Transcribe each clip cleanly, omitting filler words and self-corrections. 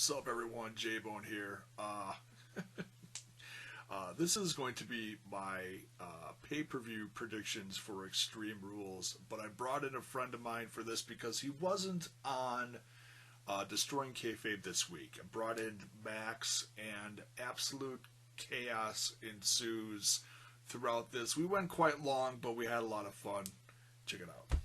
Sup everyone, J-Bone here. This is going to be my pay-per-view predictions for Extreme Rules, but I brought in a friend of mine for this because he wasn't on Destroying Kayfabe this week. I brought in Max, and absolute chaos ensues throughout this. We went quite long, but we had a lot of fun. Check it out.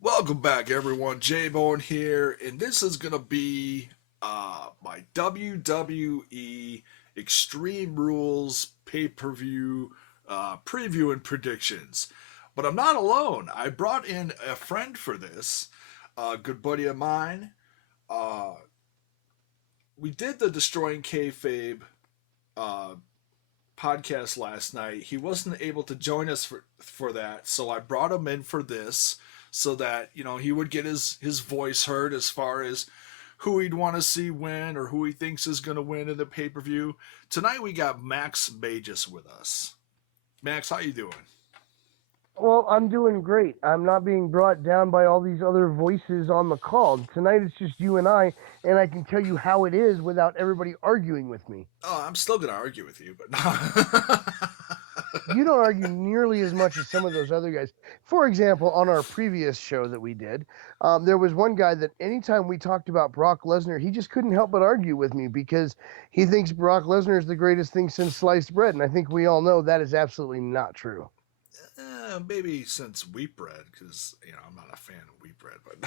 Welcome back, everyone. J-Bone here, and this is going to be my WWE Extreme Rules pay-per-view preview and predictions. But I'm not alone. I brought in a friend for this, a good buddy of mine. We did the Destroying Kayfabe podcast last night. He wasn't able to join us for that, so I brought him in for this so that, he would get his voice heard as far as who he'd want to see win or who he thinks is going to win in the pay-per-view. Tonight we got Max Magius with us. Max, how you doing? Well, I'm doing great. I'm not being brought down by all these other voices on the call. Tonight it's just you and I can tell you how it is without everybody arguing with me. Oh, I'm still going to argue with you, but You don't argue nearly as much as some of those other guys. For example, on our previous show that we did, there was one guy that anytime we talked about Brock Lesnar, he just couldn't help but argue with me because he thinks Brock Lesnar is the greatest thing since sliced bread. And I think we all know that is absolutely not true. Maybe since wheat bread, because I'm not a fan of wheat bread, but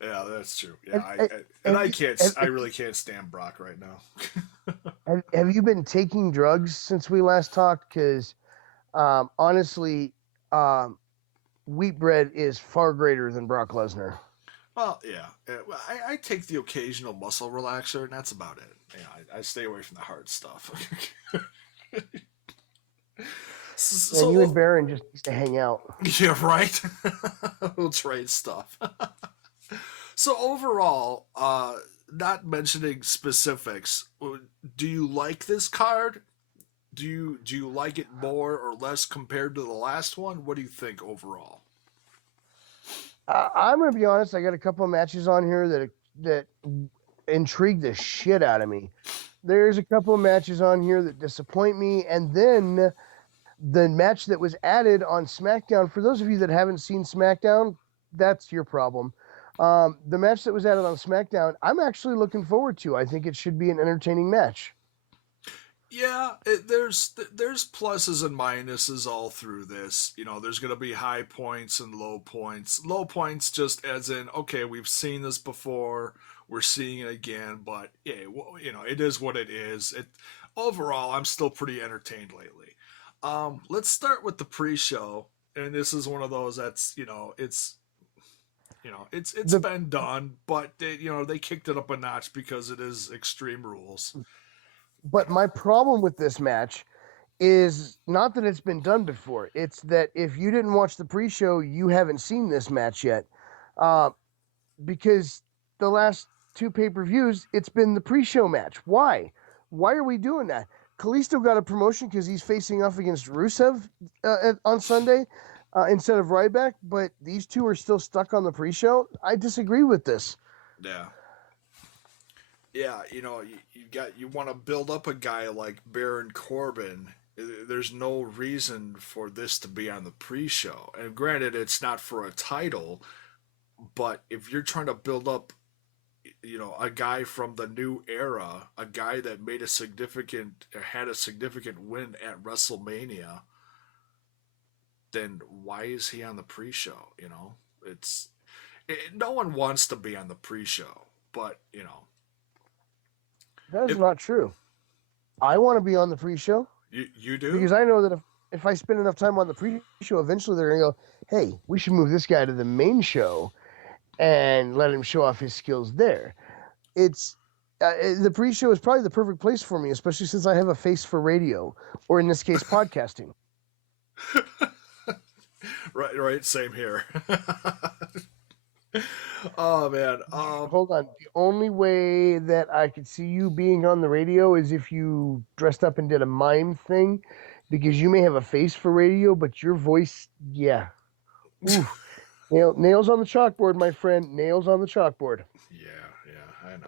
yeah, that's true. Yeah, I really can't stand Brock right now. Have you been taking drugs since we last talked? Because honestly, wheat bread is far greater than Brock Lesnar. Well, yeah, I take the occasional muscle relaxer, and that's about it. I stay away from the hard stuff. So you and Baron just used to hang out. Yeah, right. We'll trade stuff. So overall, not mentioning specifics, do you like this card? Do you like it more or less compared to the last one? What do you think overall? I'm gonna be honest. I got a couple of matches on here that intrigue the shit out of me. There's a couple of matches on here that disappoint me, and then the match that was added on SmackDown. For those of you that haven't seen SmackDown, that's your problem. The match that was added on SmackDown, I'm actually looking forward to. I think it should be an entertaining match. Yeah, there's pluses and minuses all through this. There's going to be high points and low points. Low points just as in, okay, we've seen this before, we're seeing it again, but yeah, it is what it is. Overall, I'm still pretty entertained lately. Let's start with the pre-show, and this is one of those that's it's been done, but they kicked it up a notch because it is Extreme Rules. But my problem with this match is not that it's been done before. It's that if you didn't watch the pre-show, you haven't seen this match yet. Because the last two pay-per-views, it's been the pre-show match. Why? Why are we doing that? Kalisto got a promotion because he's facing off against Rusev on Sunday instead of Ryback, but these two are still stuck on the pre-show. I disagree with this. Yeah. Yeah, you want to build up a guy like Baron Corbin. There's no reason for this to be on the pre-show. And granted, it's not for a title, but if you're trying to build up, a guy from the new era, a guy that had a significant win at WrestleMania, then why is he on the pre-show? No one wants to be on the pre-show, but That is not true. I want to be on the pre-show. You do? Because I know that if I spend enough time on the pre-show, eventually they're gonna go, "Hey, we should move this guy to the main show and let him show off his skills there." It's the pre-show is probably the perfect place for me, especially since I have a face for radio, or in this case, podcasting. Right. Same here. Oh man. Hold on. The only way that I could see you being on the radio is if you dressed up and did a mime thing, because you may have a face for radio, but your voice, yeah. Ooh, nails on the chalkboard, my friend. Nails on the chalkboard. Yeah, I know.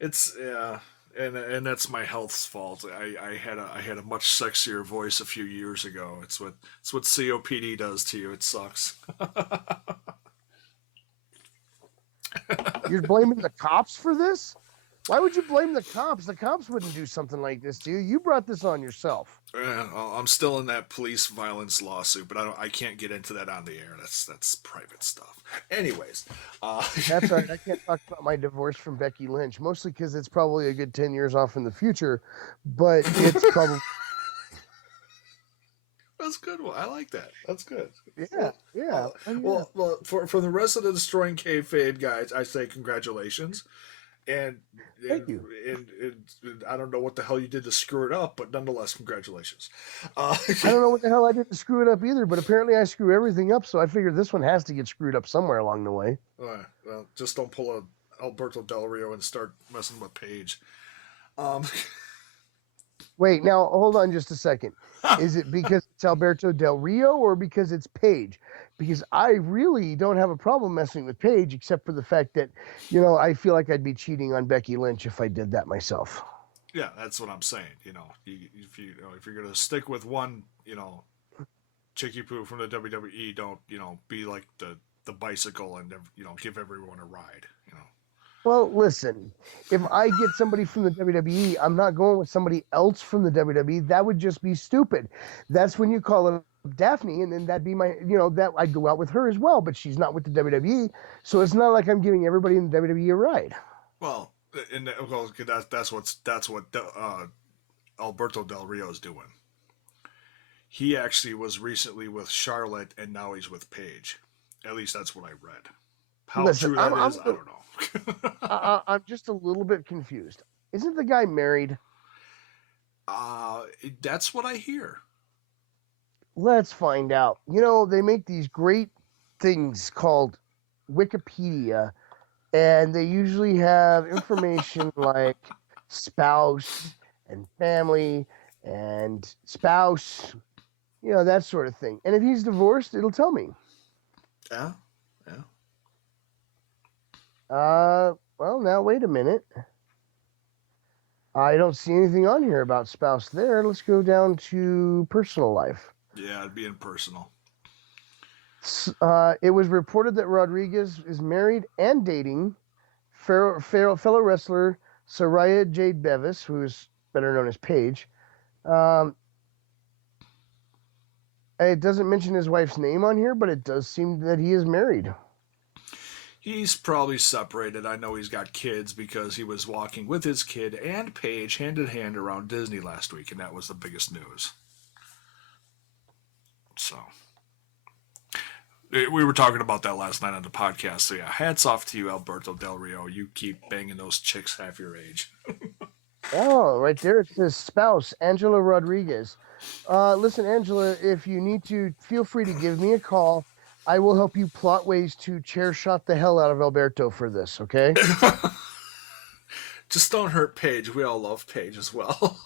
It's yeah, and that's my health's fault. I had a much sexier voice a few years ago. It's what COPD does to you. It sucks. You're blaming the cops for this? Why would you blame the cops? The cops wouldn't do something like this to you. You brought this on yourself. I'm still in that police violence lawsuit, but I can't get into that on the air. That's private stuff. Anyways, That's all right. I can't talk about my divorce from Becky Lynch, mostly because it's probably a good 10 years off in the future, but it's probably. That's a good one. I like that. That's good. Yeah. Well, for the rest of the Destroying Kayfabe guys, I say congratulations. And Thank you. And I don't know what the hell you did to screw it up, but nonetheless, congratulations. I don't know what the hell I did to screw it up either, but apparently I screw everything up, so I figured this one has to get screwed up somewhere along the way. Well, just don't pull a Alberto Del Rio and start messing with Paige. Wait, now hold on just a second. Is it because it's Alberto Del Rio or because it's Paige? Because I really don't have a problem messing with Paige, except for the fact that, I feel like I'd be cheating on Becky Lynch if I did that myself. Yeah, that's what I'm saying. If you're gonna stick with one, chicky poo from the WWE, don't be like the bicycle and give everyone a ride. Well, listen, if I get somebody from the WWE, I'm not going with somebody else from the WWE. That would just be stupid. That's when you call it Daphne, and then that'd be my, that I'd go out with her as well, but she's not with the WWE, so it's not like I'm giving everybody in the WWE a ride. Well, that's what Alberto Del Rio is doing. He actually was recently with Charlotte, and now he's with Paige. At least that's what I read. How Listen, true that is, I don't know. I'm just a little bit confused. Isn't the guy married? That's what I hear. Let's find out. They make these great things called Wikipedia, and they usually have information like spouse and family and spouse, that sort of thing. And if he's divorced, it'll tell me. Yeah. Well, now wait a minute. I don't see anything on here about spouse there. Let's go down to personal life. Yeah, it'd be impersonal. It was reported that Rodriguez is married and dating fellow wrestler Soraya Jade Bevis, who is better known as Paige. It doesn't mention his wife's name on here, but it does seem that he is married. He's probably separated. I know he's got kids because he was walking with his kid and Paige hand in hand around Disney last week, and that was the biggest news. So, we were talking about that last night on the podcast. So, yeah, hats off to you, Alberto Del Rio. You keep banging those chicks half your age. Oh, right there it says spouse, Angela Rodriguez. Listen, Angela, if you need to, feel free to give me a call. I will help you plot ways to chair shot the hell out of Alberto for this, okay? Just don't hurt Paige. We all love Paige as well.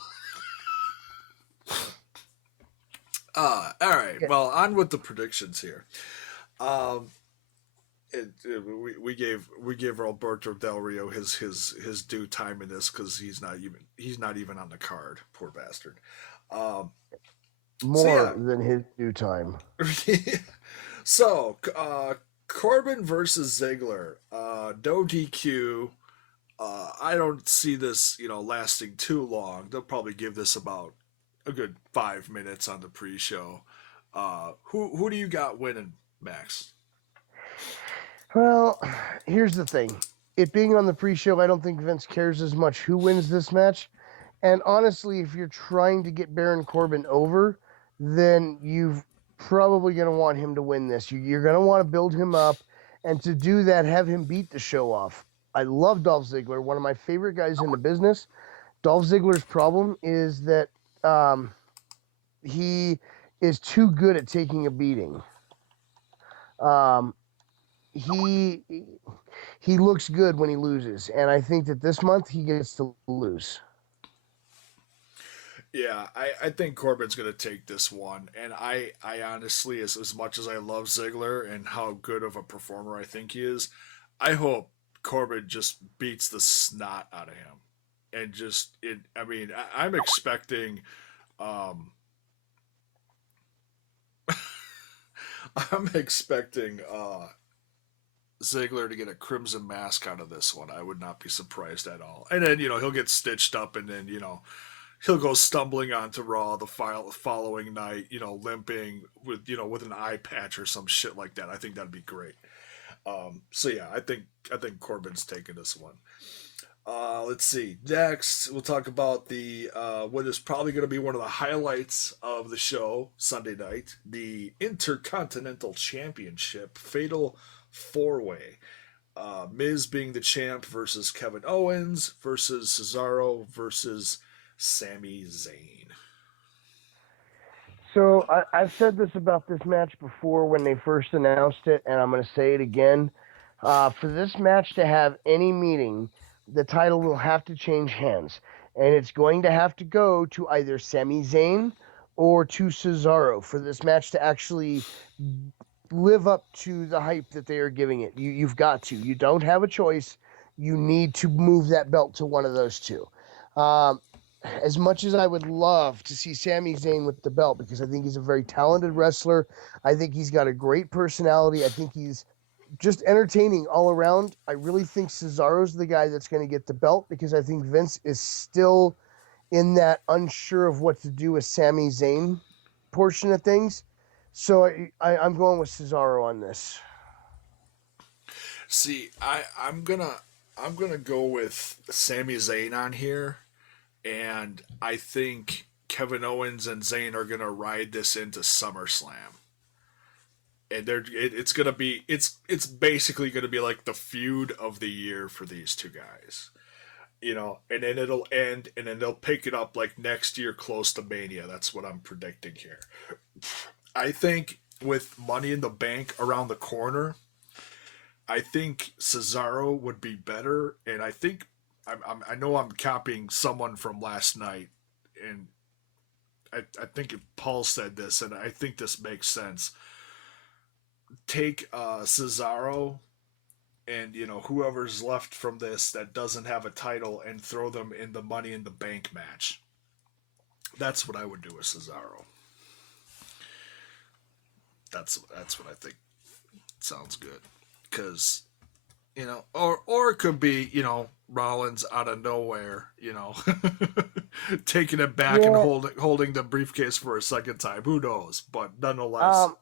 All right. Yeah. Well, on with the predictions here. We gave Alberto Del Rio his due time in this because he's not even on the card. Poor bastard. More than his due time. So, Corbin versus Ziggler, no DQ. I don't see this, lasting too long. They'll probably give this about a good 5 minutes on the pre-show. Who do you got winning, Max? Well, here's the thing. It being on the pre-show, I don't think Vince cares as much who wins this match And honestly, if you're trying to get Baron Corbin over, then you've probably going to want him to win this. You're going to want to build him up, and to do that, have him beat the show off. I love Dolph Ziggler, one of my favorite guys in the business. Dolph Ziggler's problem is that um, he is too good at taking a beating. Um, he he looks good when he loses, and I think that this month he gets to lose. Yeah, I think Corbin's going to take this one. And I honestly, as much as I love Ziggler and how good of a performer I think he is, I hope Corbin just beats the snot out of him. And just, I mean, I'm expecting, um, I'm expecting, Ziggler to get a crimson mask out of this one. I would not be surprised at all. And then, he'll get stitched up and then, he'll go stumbling onto Raw the following night, limping with an eye patch or some shit like that. I think that'd be great. So yeah, I think Corbin's taking this one. Let's see. Next, we'll talk about the what is probably going to be one of the highlights of the show Sunday night, the Intercontinental Championship Fatal Four Way. Miz being the champ versus Kevin Owens versus Cesaro versus Sami Zayn. So I've said this about this match before when they first announced it, and I'm going to say it again. For this match to have any meaning, the title will have to change hands, and it's going to have to go to either Sami Zayn or to Cesaro for this match to actually live up to the hype that they are giving it. You've got to. You don't have a choice. You need to move that belt to one of those two. As much as I would love to see Sami Zayn with the belt, because I think he's a very talented wrestler, I think he's got a great personality. I think he's just entertaining all around. I really think Cesaro's the guy that's going to get the belt, because I think Vince is still in that unsure of what to do with Sami Zayn portion of things. So I'm going with Cesaro on this. See, I'm gonna go with Sami Zayn on here, and I think Kevin Owens and Zayn are gonna ride this into SummerSlam. And it's basically gonna be like the feud of the year for these two guys. And then it'll end, and then they'll pick it up like next year close to Mania. That's what I'm predicting here. I think with Money in the Bank around the corner, I think Cesaro would be better, and I think I know I'm copying someone from last night, and I think Paul said this, and I think this makes sense. Take Cesaro and whoever's left from this that doesn't have a title and throw them in the Money in the Bank match. That's what I would do with Cesaro. That's what I think sounds good, because or it could be Rollins out of nowhere, taking it back and Yeah. holding the briefcase for a second time. Who knows? But nonetheless, Um,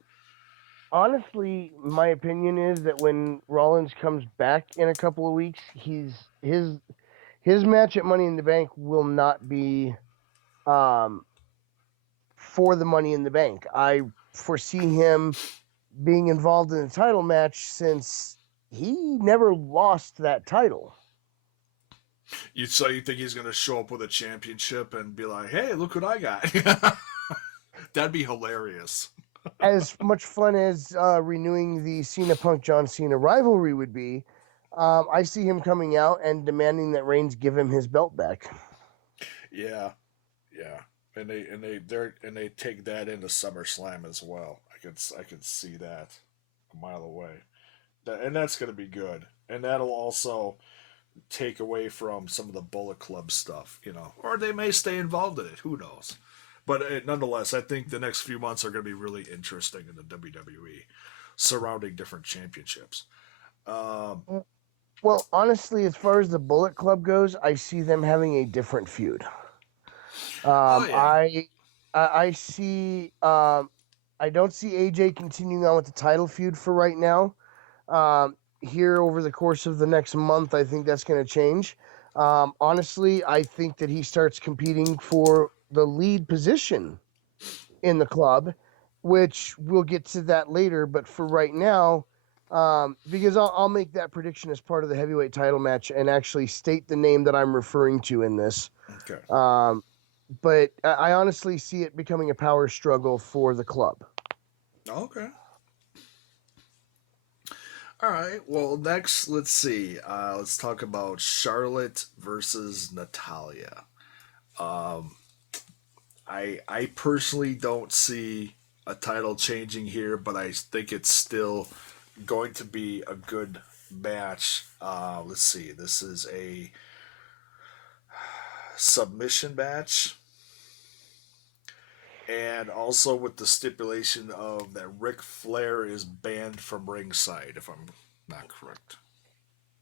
Honestly, my opinion is that when Rollins comes back in a couple of weeks, his match at Money in the Bank will not be um, for the Money in the Bank. I foresee him being involved in the title match, since he never lost that title. you think he's gonna show up with a championship and be like, "Hey, look what I got." That'd be hilarious. As much fun as renewing the Cena Punk John Cena rivalry would be, I see him coming out and demanding that Reigns give him his belt back. Yeah, yeah, and they take that into SummerSlam as well. I could see that a mile away. And that's gonna be good, and that'll also take away from some of the Bullet Club stuff, or they may stay involved in it. Who knows? But nonetheless, I think the next few months are going to be really interesting in the WWE surrounding different championships. Um, Well, honestly, as far as the Bullet Club goes, I see them having a different feud. oh Um, yeah, I, I see. I don't see AJ continuing on with the title feud for right now. Here over the course of the next month, I think that's going to change. Honestly, I think that he starts competing for the lead position in the club, which we'll get to that later. But for right now, because I'll make that prediction as part of the heavyweight title match and actually state the name that I'm referring to in this. Okay. Um, but I honestly see it becoming a power struggle for the club. Okay. All right. Well, next, let's see. Let's talk about Charlotte versus Natalia. Um, I personally don't see a title changing here, but I think it's still going to be a good match. Let's see. This is a submission match, and also with the stipulation of that Ric Flair is banned from ringside, if I'm not correct.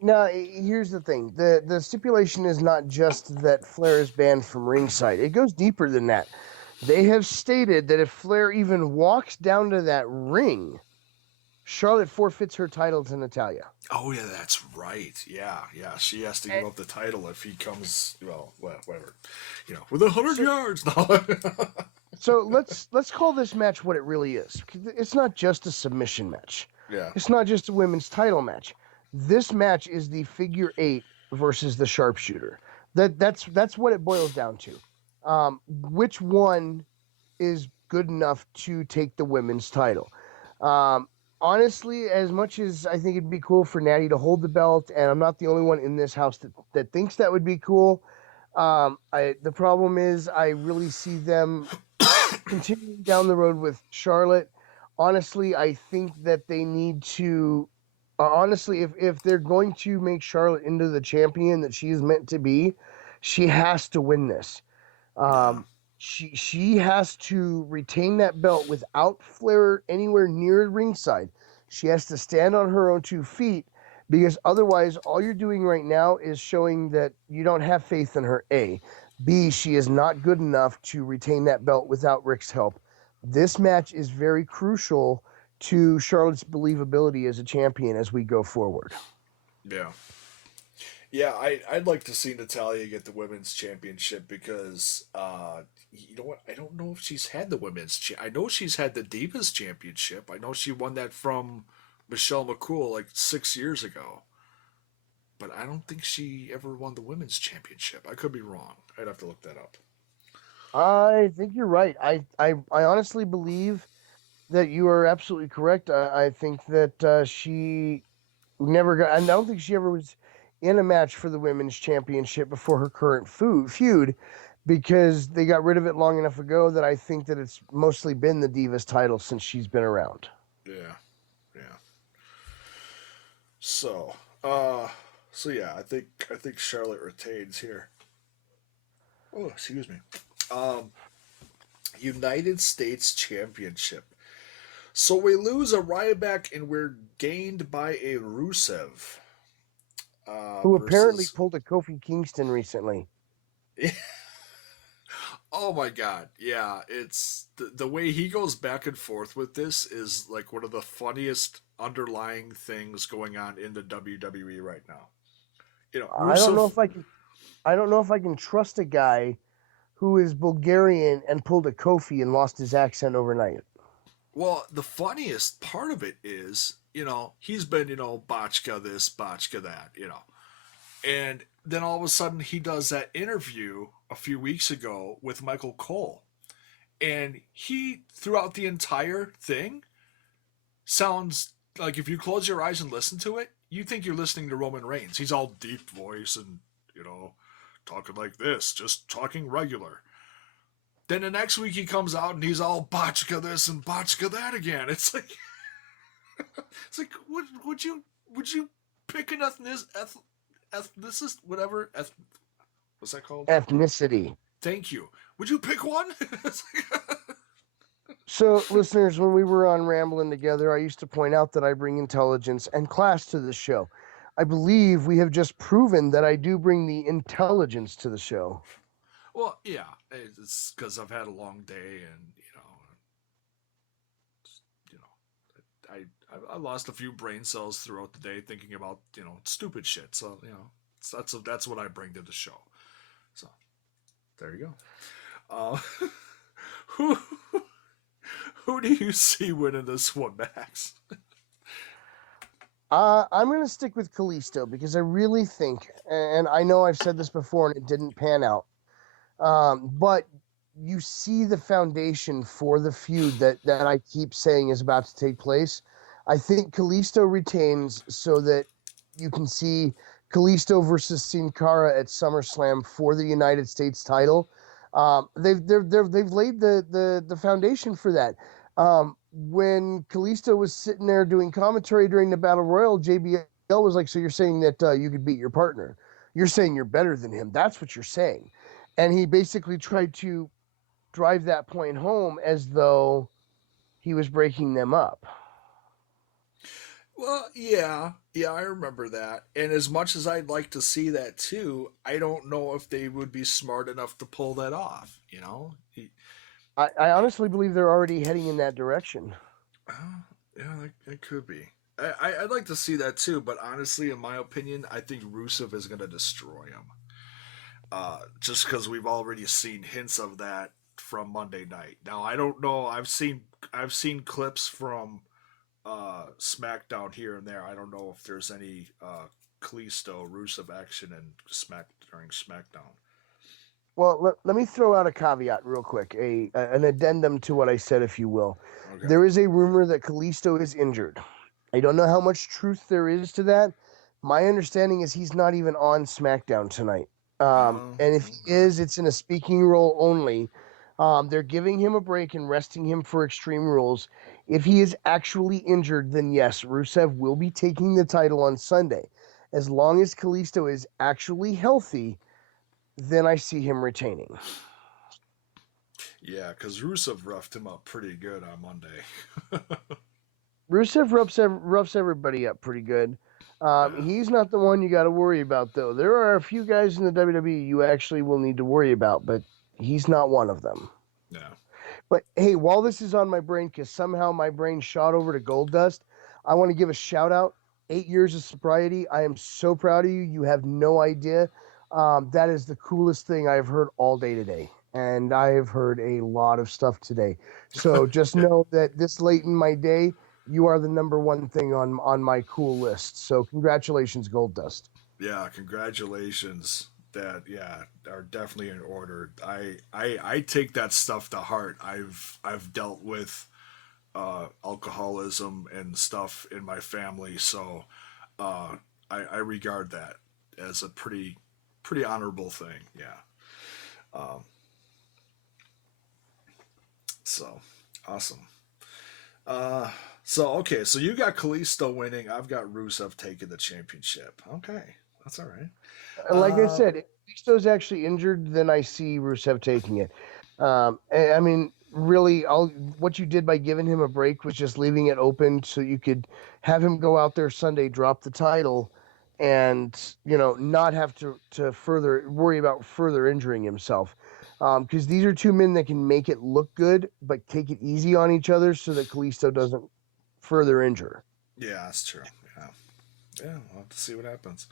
Now, here's the thing: the stipulation is not just that Flair is banned from ringside. It goes deeper than that. They have stated that if Flair even walks down to that ring, Charlotte forfeits her title to Natalia. Oh yeah, that's right. Yeah, yeah. She has to give And up the title if he comes. Well, whatever. With 100 so, yards. No. so let's call this match what it really is. It's not just a submission match. Yeah. It's not just a women's title match. This match is the figure eight versus the sharpshooter. That's what it boils down to. Which one is good enough to take the women's title? Um, Honestly, as much as I think it'd be cool for Natty to hold the belt, and I'm not the only one in this house that thinks that would be cool. The problem is I really see them continuing down the road with Charlotte. Honestly, I think that they need to. Honestly, if they're going to make Charlotte into the champion that she is meant to be, she has to win this. Yeah. Um, she has to retain that belt without Flair anywhere near ringside. She has to stand on her own 2 feet because otherwise, all you're doing right now is showing that you don't have faith in her. A, B, she is not good enough to retain that belt without Rick's help. This match is very crucial to Charlotte's believability as a champion as we go forward. Yeah. Yeah. I'd like to see Natalia get the women's championship because you know what? I don't know if she's had the I know she's had the Divas championship. I know she won that from Michelle McCool like 6 years ago. But I don't think she ever won the women's championship. I could be wrong. I'd have to look that up. I think you're right. I honestly believe that you are absolutely correct. I think that she never got. I don't think she ever was in a match for the women's championship before her current feud, because they got rid of it long enough ago that I think that it's mostly been the Divas title since she's been around. Yeah, yeah. So, uh, yeah, I think Charlotte retains here. Oh, excuse me. Um, United States Championship. So we lose a Ryback and we're gained by a Rusev. Who apparently Versus. pulled a Kofi Kingston recently. Oh my god, yeah, it's the way he goes back and forth with this is like one of the funniest underlying things going on in the WWE right now. I don't know Rusev. if I can. I don't know if I can trust a guy who is Bulgarian and pulled a Kofi and lost his accent overnight. Well, the funniest part of it is, he's been, botchka this, botchka that, and then all of a sudden he does that interview a few weeks ago with Michael Cole, and he throughout the entire thing sounds like if you close your eyes and listen to it, you think you're listening to Roman Reigns. He's all deep voice and, talking like this, just talking regular. Then the next week he comes out and he's all botchka this and botchka that again. It's like, would you pick an ethnicist, whatever, what's that called? Ethnicity. Thank you. Would you pick one? So, listeners, when we were on Rambling together, I used to point out that I bring intelligence and class to the show. I believe we have just proven that I do bring the intelligence to the show. Well, yeah, it's because I've had a long day and you know, I lost a few brain cells throughout the day thinking about stupid shit. So That's what I bring to the show. So there you go. Uh, who who do you see winning this one, Max? I'm going to stick with Kalisto because I really think, and I know I've said this before and it didn't pan out, but you see the foundation for the feud that I keep saying is about to take place. I think Kalisto retains so that you can see Kalisto versus Sin Cara at SummerSlam for the United States title. They've laid the foundation for that. When Kalisto was sitting there doing commentary during the Battle Royal, JBL was like, "So you're saying that you could beat your partner? You're saying you're better than him? That's what you're saying?" And he basically tried to drive that point home as though he was breaking them up. Well, yeah, I remember that. And as much as I'd like to see that too, I don't know if they would be smart enough to pull that off. I honestly believe they're already heading in that direction. Yeah, that could be. I'd like to see that too, but honestly, in my opinion, I think Rusev is going to destroy him. Just because we've already seen hints of that from Monday night. Now I don't know. I've seen clips from SmackDown here and there. I don't know if there's any Kalisto Rusev action in during SmackDown. Well, let me throw out a caveat real quick, an addendum to what I said, if you will. Okay. There is a rumor that Kalisto is injured. I don't know how much truth there is to that. My understanding is he's not even on SmackDown tonight. And if he is, it's in a speaking role only. They're giving him a break and resting him for Extreme Rules. If he is actually injured, then yes, Rusev will be taking the title on Sunday. As long as Kalisto is actually healthy, then I see him retaining. Yeah, because Rusev roughed him up pretty good on Monday. Rusev roughs everybody up pretty good. He's not the one you got to worry about, though. There are a few guys in the WWE you actually will need to worry about, but he's not one of them. Yeah. But hey, while this is on my brain, because somehow my brain shot over to Gold Dust, I want to give a shout out. 8 years of sobriety. I am so proud of you. You have no idea. That is the coolest thing I've heard all day today. And I have heard a lot of stuff today. So just know that this late in my day, you are the number one thing on my cool list. So congratulations, Gold Dust. Yeah, congratulations. That are definitely in order. I take that stuff to heart. I've dealt with alcoholism and stuff in my family, so I regard that as a pretty honorable thing. Yeah. Um, so awesome. Uh, so okay, so you got Kalisto winning. I've got Rusev taking the championship. Okay, that's all right. Like I Uh, said, if Listo's actually injured, then I see Rusev taking it. I mean, really, what you did by giving him a break was just leaving it open so you could have him go out there Sunday, drop the title, and not have to further worry about further injuring himself. Because these are two men that can make it look good, but take it easy on each other so that Kalisto doesn't further injure. yeah, that's true. Yeah, yeah. We'll have to see what happens.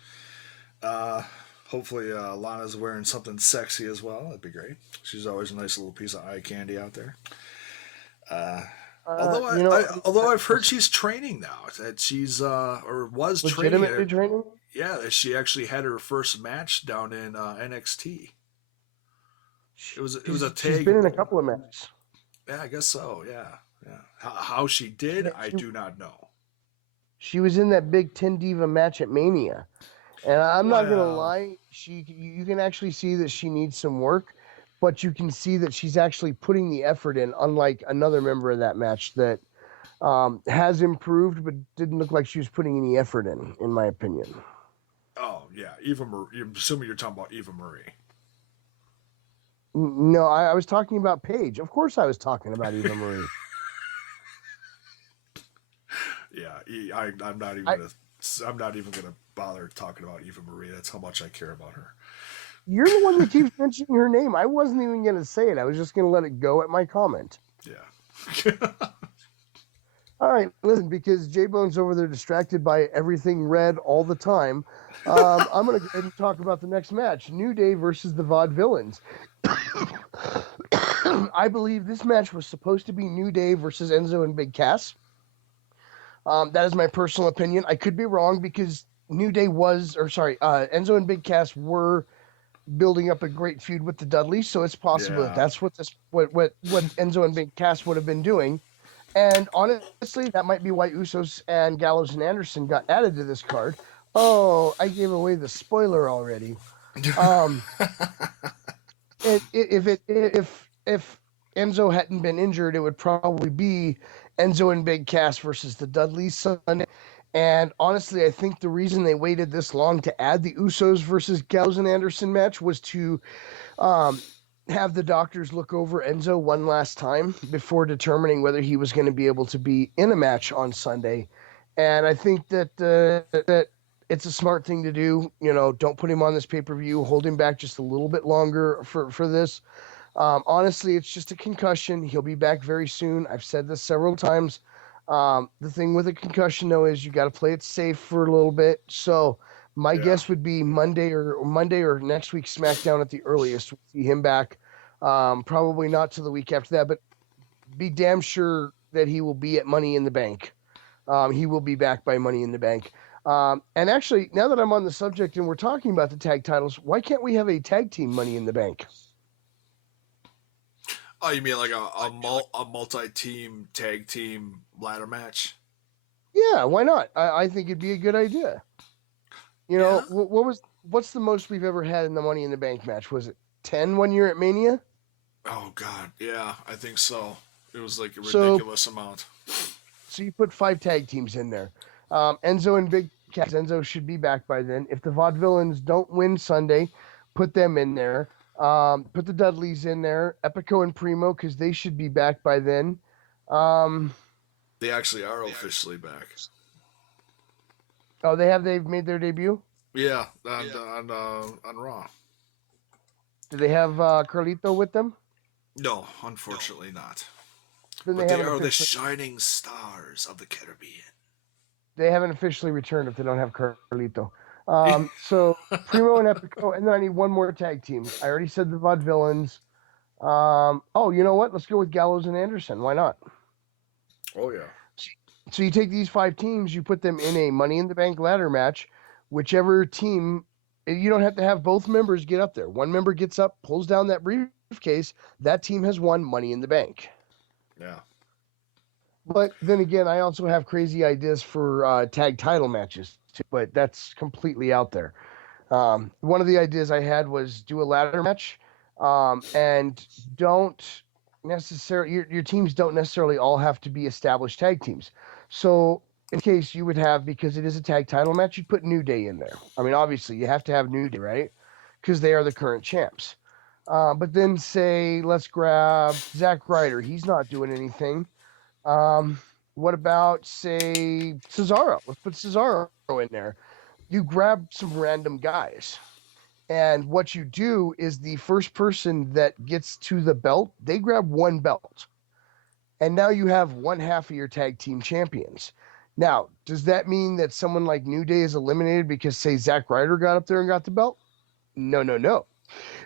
Uh, hopefully, Lana's wearing something sexy as well. That'd be great. She's always a nice little piece of eye candy out there. Uh, Uh, although you know, although I've heard she's training now, that she's or was training. legitimately training. Yeah, that she actually had her first match down in NXT. It was a She's tag. been in a couple of matches. Yeah, I guess so. Yeah, yeah. How she did, I She, do not know. she was in that big 10 Diva match at Mania. And I'm not gonna Well, lie, you can actually see that she needs some work, but you can see that she's actually putting the effort in, unlike another member of that match that has improved but didn't look like she was putting any effort in my opinion. oh yeah, Eva Marie. I'm assuming you're talking about Eva Marie. No, I was talking about Paige. Of course I was talking about Eva Marie. Yeah, I'm not even I, gonna. I'm not even gonna bother talking about Eva Marie. That's how much I care about her. you're the one that keeps mentioning her name. I wasn't even gonna say it. I was just gonna let it go at my comment. Yeah. All right, listen, because J Bone's over there distracted by everything red all the time. I'm going to go ahead and talk about the next match: New Day versus the Vaudevillains. I believe this match was supposed to be New Day versus Enzo and Big Cass. That is my personal opinion. I could be wrong because New Day was, or sorry, Enzo and Big Cass were building up a great feud with the Dudleys, so it's possible that Yeah. that's what Enzo and Big Cass would have been doing. And honestly, that might be why Usos and Gallows and Anderson got added to this card. Oh, I gave away the spoiler already. Um, if Enzo hadn't been injured, it would probably be Enzo and Big Cass versus the Dudleys Sunday. And honestly, I think the reason they waited this long to add the Usos versus Gallows and Anderson match was to um, have the doctors look over Enzo one last time before determining whether he was going to be able to be in a match on Sunday. And I think that it's a smart thing to do. You know, don't put him on this pay per view. Hold him back just a little bit longer for this. Honestly, it's just a concussion. He'll be back very soon. I've said this several times. The thing with a concussion, though, is you got to play it safe for a little bit. So my Yeah. guess would be Monday or next week SmackDown at the earliest. We'll see him back. Probably not till the week after that, but be damn sure that he will be at Money in the Bank. He will be back by Money in the Bank. And actually, now that I'm on the subject and we're talking about the tag titles, why can't we have a tag team Money in the Bank? Oh, you mean like a multi-team tag team ladder match? Yeah, why not? I think it'd be a good idea. You know, Yeah. what's the most we've ever had in the Money in the Bank match? Was it 10 one year at Mania? Oh God, yeah, I think so. It was like a So ridiculous amount. so you put 5 tag teams in there. Enzo and Big Cass. Enzo should be back by then. If the Vaudevillains don't win Sunday, put them in there. Put the Dudleys in there. Epico and Primo because they should be back by then. Um, They actually are officially back. oh, they've made their debut. Yeah, on Raw. Do they have Carlito with them? No, unfortunately not. Then But they are the shining stars of the Caribbean. they haven't officially returned if they don't have Carlito. So Primo and Epico, and then I need one more tag team. I already said the Vaudevillains. Oh, you know what? Let's go with Gallows and Anderson. Why not? Oh yeah. So you take these 5 teams, you put them in a Money in the Bank ladder match. Whichever team, you don't have to have both members get up there. One member gets up, pulls down that briefcase. That team has won Money in the Bank. Yeah. But then again, I also have crazy ideas for tag title matches, too, but that's completely out there. One of the ideas I had was do a ladder match, and don't necessarily your teams don't necessarily all have to be established tag teams. So in case you would have, because it is a tag title match, you'd put New Day in there. I mean, obviously you have to have New Day, right? Because they are the current champs. But then say let's grab Zack Ryder. He's not doing anything. Um, what about say Cesaro? Let's put Cesaro in there. You grab some random guys. And what you do is the first person that gets to the belt, they grab one belt. And now you have one half of your tag team champions. Now, does that mean that someone like New Day is eliminated because, say, Zack Ryder got up there and got the belt? No, no, no.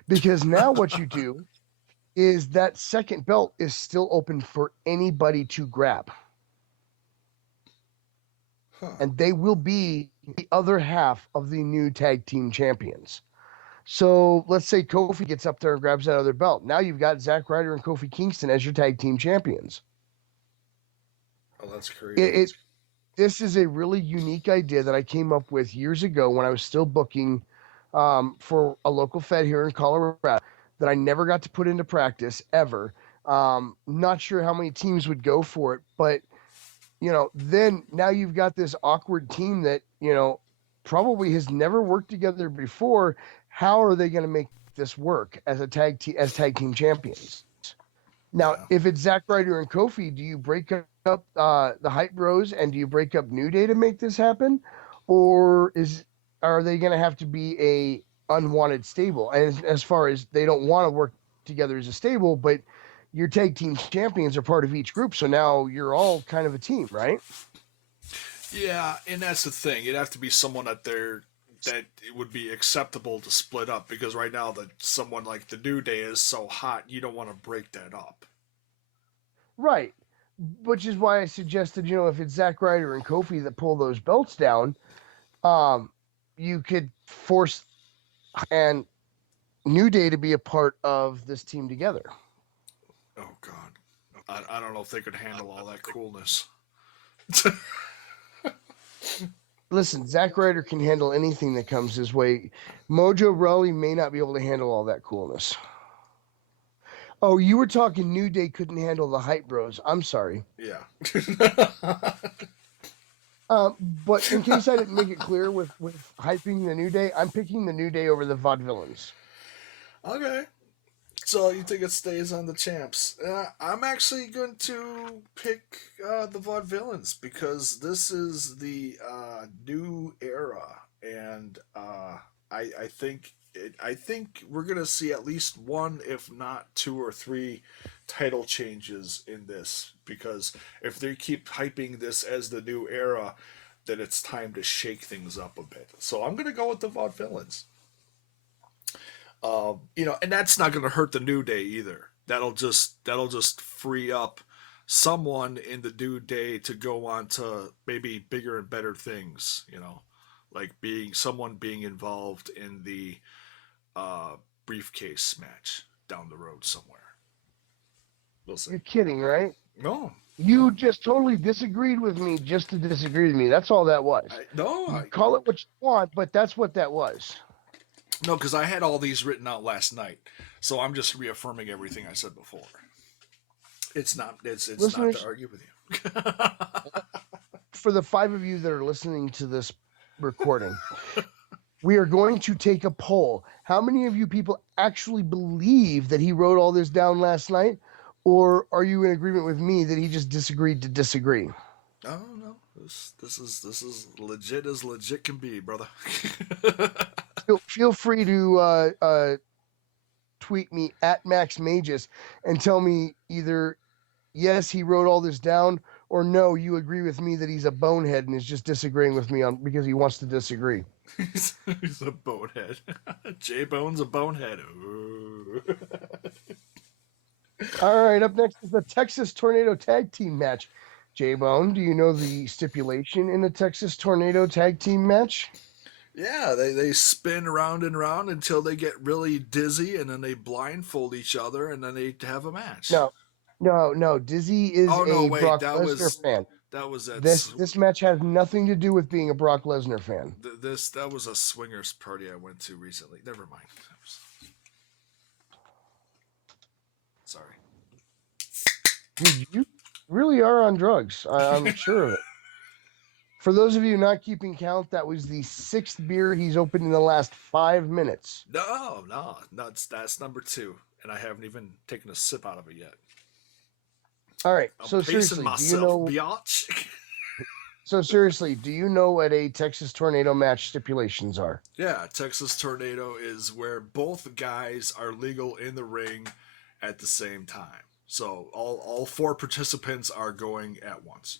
Because now what you do is that second belt is still open for anybody to grab. Huh. And they will be the other half of the new tag team champions. So let's say Kofi gets up there and grabs that other belt. Now you've got Zack Ryder and Kofi Kingston as your tag team champions. Oh, that's crazy. This is a really unique idea that I came up with years ago when I was still booking for a local fed here in Colorado that I never got to put into practice ever. Not sure how many teams would go for it, but then now you've got this awkward team that probably has never worked together before. How are they going to make this work as tag team champions? Now, Yeah. if it's Zack Ryder and Kofi, do you break up the Hype Bros and do you break up New Day to make this happen, or are they going to have to be a unwanted stable? And as far as they don't want to work together as a stable, but your tag team champions are part of each group, so now you're all kind of a team, right? Yeah, and that's the thing. It'd have to be someone that it would be acceptable to split up, because right now that someone like the New Day is so hot, you don't want to break that up. Right. Which is why I suggested, if it's Zack Ryder and Kofi that pull those belts down, you could force and New Day to be a part of this team together. Oh God, I don't know if they could handle all that coolness. Listen, Zack Ryder can handle anything that comes his way. Mojo Rawley may not be able to handle all that coolness. Oh, you were talking New Day couldn't handle the hype bros. I'm sorry. Yeah. But in case I didn't make it clear with hyping the New Day, I'm picking the New Day over the Vaudevillains. Okay. So you think it stays on the champs? I'm actually going to pick the Vaudevillains, because this is the new era, and I think I think we're going to see at least one, if not two or three, title changes in this. Because if they keep hyping this as the new era, then it's time to shake things up a bit. So I'm going to go with the Vaudevillains. And that's not going to hurt the New Day either. That'll just free up someone in the New Day to go on to maybe bigger and better things. Like being involved in the briefcase match down the road somewhere. We'll see. You're kidding, right? No. You just totally disagreed with me just to disagree with me. That's all that was. Call it what you want, but that's what that was. No, because I had all these written out last night, so I'm just reaffirming everything I said before. It's not not to argue with you. For the 5 of you that are listening to this recording, we are going to take a poll. How many of you people actually believe that he wrote all this down last night, or are you in agreement with me that he just disagreed to disagree? Oh no, this is legit as legit can be, brother. Feel free to tweet me at Max Magius and tell me either yes, he wrote all this down, or no, you agree with me that he's a bonehead and is just disagreeing with me because he wants to disagree. He's a bonehead. J-Bone's a bonehead. All right, up next is the Texas Tornado Tag Team match. J-Bone, do you know the stipulation in the Texas Tornado Tag Team match? Yeah, they spin round and round until they get really dizzy, and then they blindfold each other, and then they have a match. No. Dizzy is Brock Lesnar fan. That was at this match has nothing to do with being a Brock Lesnar fan. That was a swingers party I went to recently. Never mind. Sorry. Dude, you really are on drugs. I'm sure of it. For those of you not keeping count, that was the 6th beer he's opened in the last 5 minutes. No, that's number 2, and I haven't even taken a sip out of it yet. All right, so seriously, do you know? Biatch. So seriously, do you know what a Texas Tornado match stipulations are? Yeah, Texas Tornado is where both guys are legal in the ring at the same time. So all 4 participants are going at once.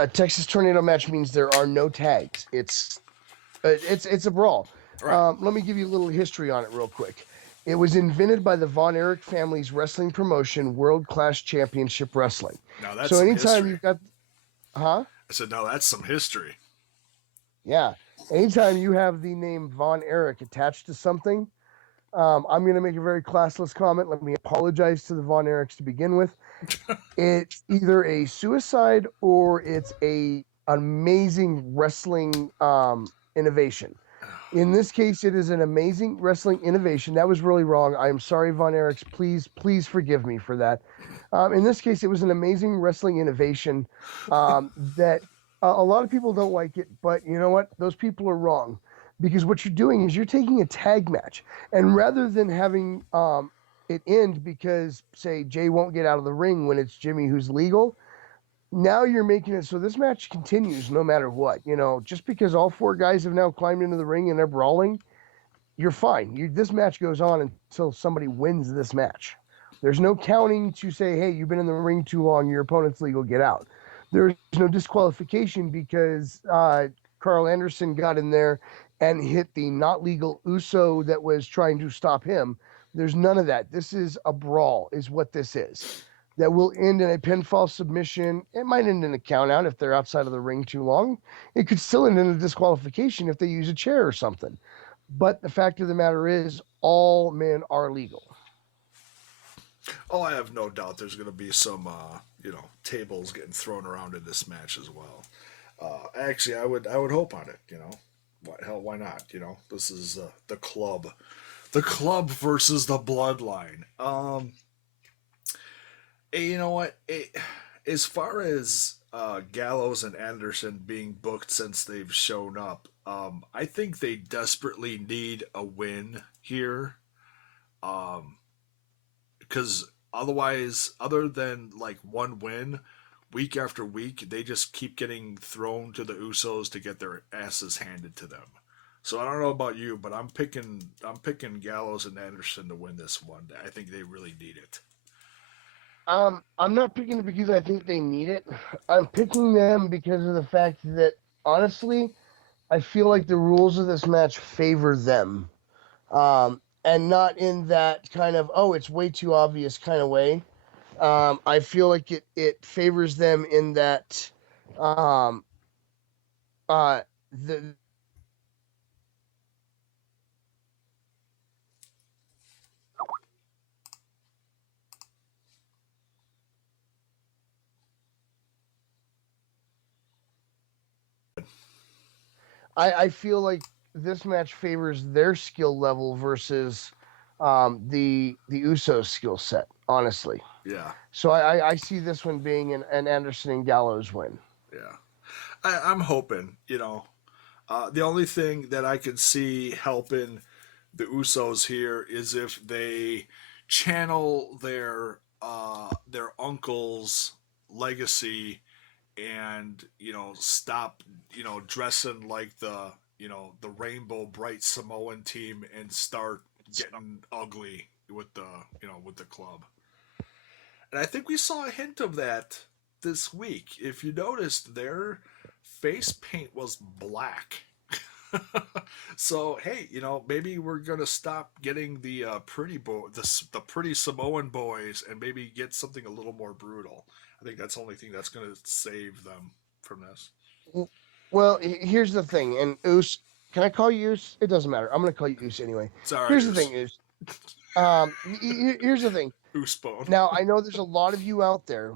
A Texas Tornado match means there are no tags. It's a brawl. Right. Let me give you a little history on it real quick. It was invented by the Von Erich family's wrestling promotion, World Class Championship Wrestling. Now that's so some anytime history. you've got, I said, now that's some history. Yeah. Anytime you have the name Von Erich attached to something, I'm going to make a very classless comment. Let me apologize to the Von Erichs to begin with. It's either a suicide or it's an amazing wrestling innovation. In this case, it is an amazing wrestling innovation. That was really wrong. I'm sorry, Von Erichs. Please forgive me for that. In this case, it was an amazing wrestling innovation that a lot of people don't like it, but you know what? Those people are wrong. Because what you're doing is you're taking a tag match, and rather than having it end because, say, Jay won't get out of the ring when it's Jimmy who's legal, now you're making it so this match continues no matter what. Just because all 4 guys have now climbed into the ring and they're brawling, you're fine. This match goes on until somebody wins this match. There's no counting to say, hey, you've been in the ring too long, your opponent's legal, get out. There's no disqualification because Carl Anderson got in there and hit the not legal Uso that was trying to stop him. There's none of that. This is a brawl, is what this is. That will end in a pinfall submission. It might end in a count out if they're outside of the ring too long. It could still end in a disqualification if they use a chair or something. But the fact of the matter is, all men are legal. Oh, I have no doubt there's going to be some, tables getting thrown around in this match as well. Actually, I would hope on it. Hell, why not? This is the club versus the bloodline. You know what? As far as Gallows and Anderson being booked since they've shown up, I think they desperately need a win here. Because otherwise, other than like one win, week after week, they just keep getting thrown to the Usos to get their asses handed to them. So I don't know about you, but I'm picking Gallows and Anderson to win this one. I think they really need it. I'm not picking it because I think they need it. I'm picking them because of the fact that, honestly, I feel like the rules of this match favor them. And not in that kind of, oh, it's way too obvious kind of way. I feel like it favors them in that um, the I feel like this match favors their skill level versus the Usos skill set, honestly. Yeah, So I see this one being an Anderson and Gallows win. yeah. I'm hoping. The only thing that I can see helping the Usos here is if they channel their uncle's legacy and stop dressing like the Rainbow Bright Samoan team and start getting ugly with the club. And I think we saw a hint of that this week. If you noticed, their face paint was black. So hey, maybe we're gonna stop getting the the pretty Samoan boys, and maybe get something a little more brutal. I think that's the only thing that's gonna save them from this. Well, here's the thing, and Oos, can I call you Oos? It doesn't matter. I'm going to call you Oos anyway. It's all right, Here's the Oos. thing, Oos. Here's the thing. Oosbone. Now, I know there's a lot of you out there,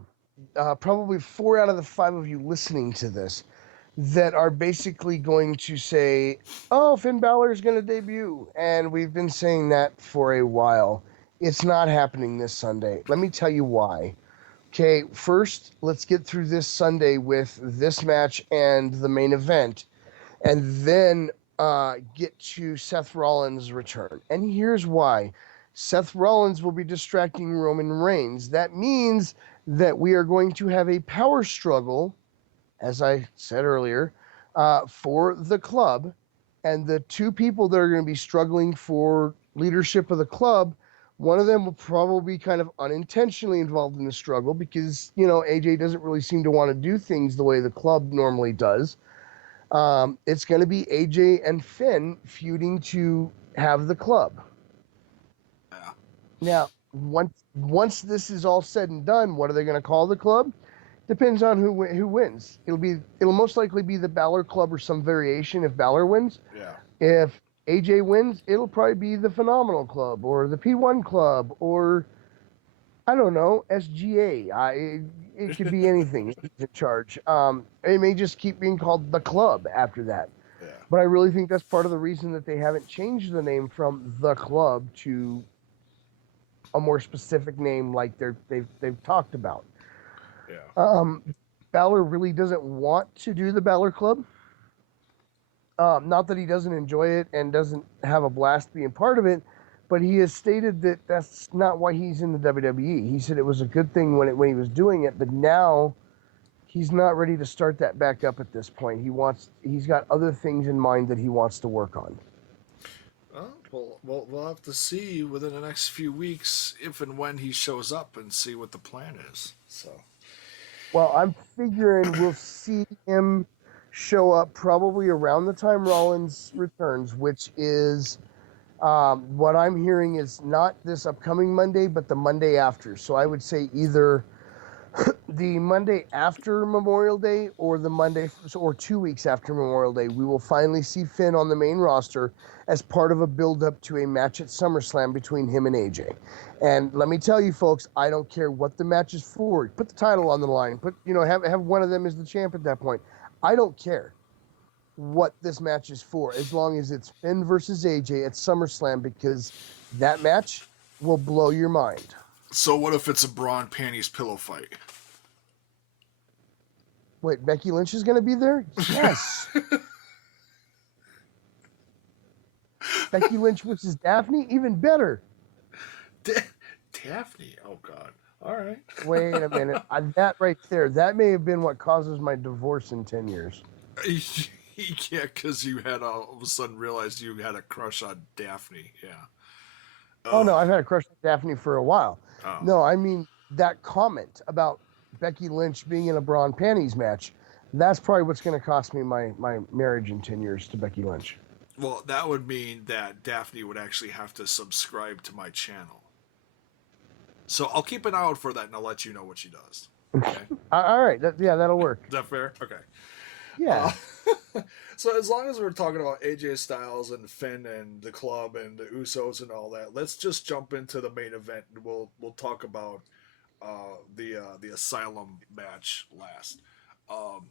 probably 4 out of the 5 of you listening to this, that are basically going to say, oh, Finn Balor is going to debut. And we've been saying that for a while. It's not happening this Sunday. Let me tell you why. Okay, first, let's get through this Sunday with this match and the main event, and then get to Seth Rollins' return. And here's why. Seth Rollins will be distracting Roman Reigns. That means that we are going to have a power struggle, as I said earlier, for the club. And the two people that are going to be struggling for leadership of the club, one of them will probably be kind of unintentionally involved in the struggle because, AJ doesn't really seem to want to do things the way the club normally does. It's going to be AJ and Finn feuding to have the club. Yeah. Now, once this is all said and done, what are they going to call the club? Depends on who wins. It'll most likely be the Balor Club or some variation if Balor wins. Yeah. If AJ wins, it'll probably be the Phenomenal Club or the P1 Club or I don't know, SGA. It could be anything in charge. It may just keep being called the club after that. Yeah. But I really think that's part of the reason that they haven't changed the name from the club to a more specific name like they've talked about. Yeah. Balor really doesn't want to do the Balor Club. Not that he doesn't enjoy it and doesn't have a blast being part of it, but he has stated that that's not why he's in the WWE. He said it was a good thing when he was doing it, but now he's not ready to start that back up at this point. He's got other things in mind that he wants to work on. Well, Well, we'll have to see within the next few weeks if and when he shows up and see what the plan is. So, Well, I'm figuring we'll see him show up probably around the time Rollins returns, which is what I'm hearing is not this upcoming Monday, but the Monday after. So I would say either the Monday after Memorial Day or the Monday or 2 weeks after Memorial Day, we will finally see Finn on the main roster as part of a build-up to a match at SummerSlam between him and AJ. And let me tell you, folks, I don't care what the match is for. Put the title on the line. Have one of them as the champ at that point. I don't care what this match is for, as long as it's Finn versus AJ at SummerSlam, because that match will blow your mind. so what if it's a bra and panties pillow fight? Wait, Becky Lynch is going to be there? Yes. Becky Lynch versus Daphne? Even better. Daphne? Oh, God. All right. Wait a minute. That right there, that may have been what causes my divorce in 10 years. Yeah, because you had all of a sudden realized you had a crush on Daphne. Yeah. Oh, no, I've had a crush on Daphne for a while. Oh. No, I mean, that comment about Becky Lynch being in a bra and panties match, that's probably what's going to cost me my marriage in 10 years to Becky Lynch. Well, that would mean that Daphne would actually have to subscribe to my channel. So I'll keep an eye out for that, and I'll let you know what she does. Okay. All right. That'll work. Is that fair? Okay. Yeah. So as long as we're talking about AJ Styles and Finn and the club and the Usos and all that, let's just jump into the main event, and we'll talk about the Asylum match last, um,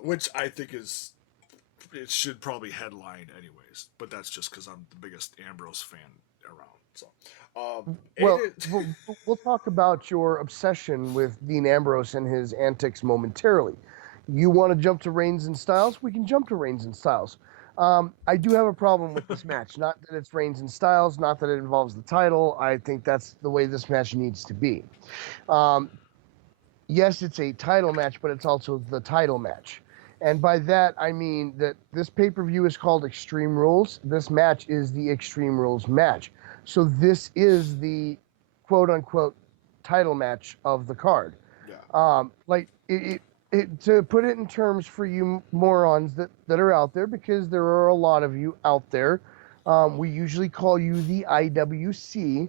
which I think it should probably headline anyways, but that's just because I'm the biggest Ambrose fan around. So, Well, we'll talk about your obsession with Dean Ambrose and his antics momentarily. You want to jump to Reigns and Styles? We can jump to Reigns and Styles. I do have a problem with this match. Not that it's Reigns and Styles, not that it involves the title. I think that's the way this match needs to be. Yes, it's a title match, but it's also the title match. And by that, I mean that this pay-per-view is called Extreme Rules. This match is the Extreme Rules match. So this is the quote-unquote title match of the card. Yeah. To put it in terms for you morons that are out there, because there are a lot of you out there, we usually call you the IWC.